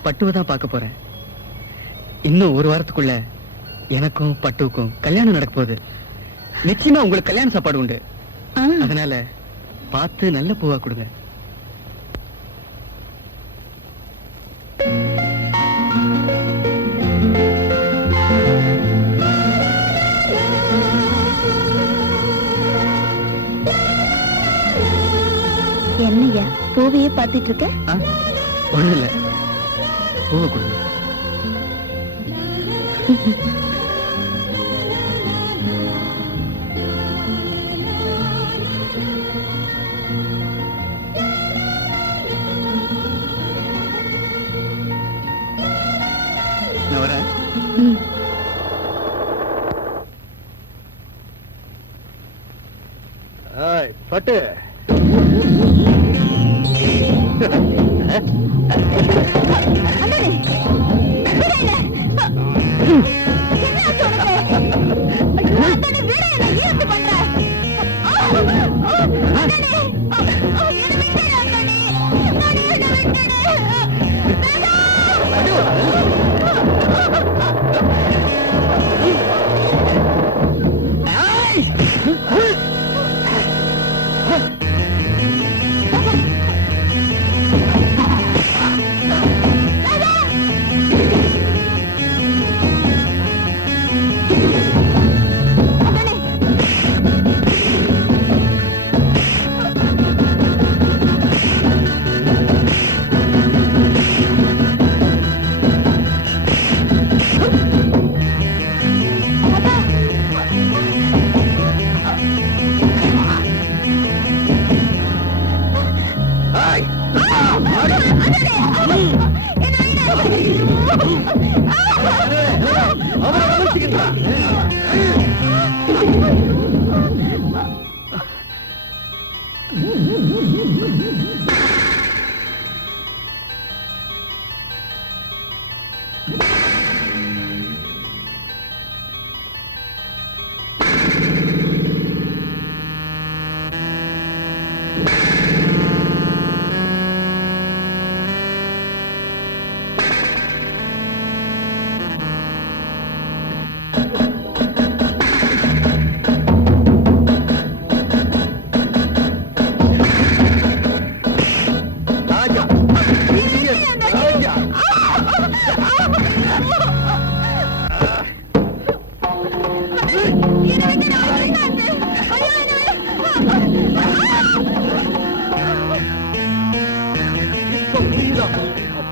பட்டுவை தான் பார்க்க போறேன். இன்னும் ஒரு வாரத்துக்குள்ள எனக்கும் பட்டுவுக்கும் கல்யாணம் நடக்க போகுது. நிச்சயமா உங்களுக்கு கல்யாண சாப்பாடு உண்டு. அதனால பார்த்து நல்ல பூவா கொடுங்க. என்னையா பூவையே பார்த்துட்டு இருக்க? ஒண்ணு இல்ல, பூவை கொடுங்க. நான் வரேன். பட்டு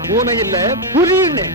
பூனை இல்ல புரியுன்னு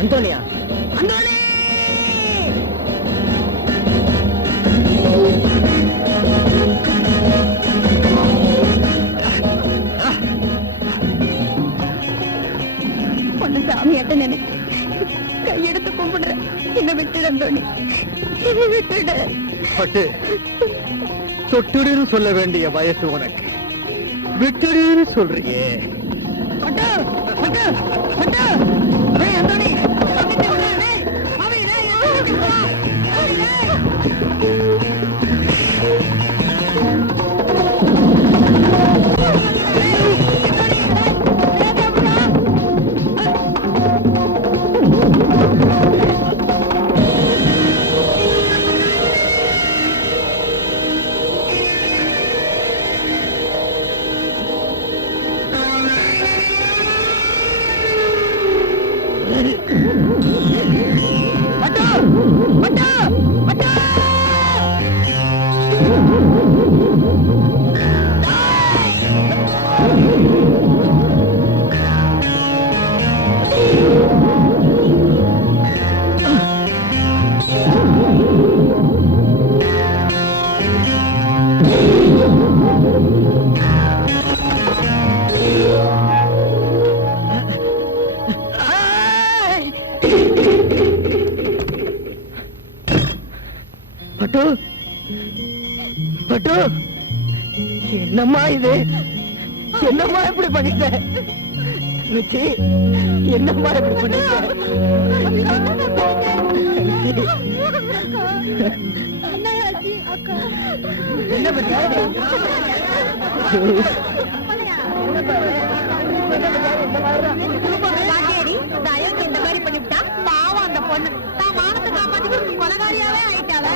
அந்தோனியா பொண்ணு சாமியாட்ட நினைச்சு கையெடுத்து கும்பிடுறேன். என்ன விட்டுடு அந்தோணி, என்னை விட்டுடு. பட்டு தொட்டுடுன்னு சொல்ல வேண்டிய வயசு உனக்கு, விட்டுடுன்னு சொல்றியே. பட்டு பட்டு பட்டு டேய் அந்தோணி, பக்கத்துல வா டேய். மாமி டேய் அந்தோணி வா. டேய் பட்டு பட்டு என்னம்மா இது, என்னம்மா இப்படி பண்ணிட்ட நிச்சி, என்னம்மா இப்படி பண்ணிட்ட? என்ன இந்த மாதிரி பண்ணிவிட்டா பாவம் அந்த பொண்ணு தான் மானத்தை காப்பாத்தி கொலகாரியாவே ஆயிட்டாள.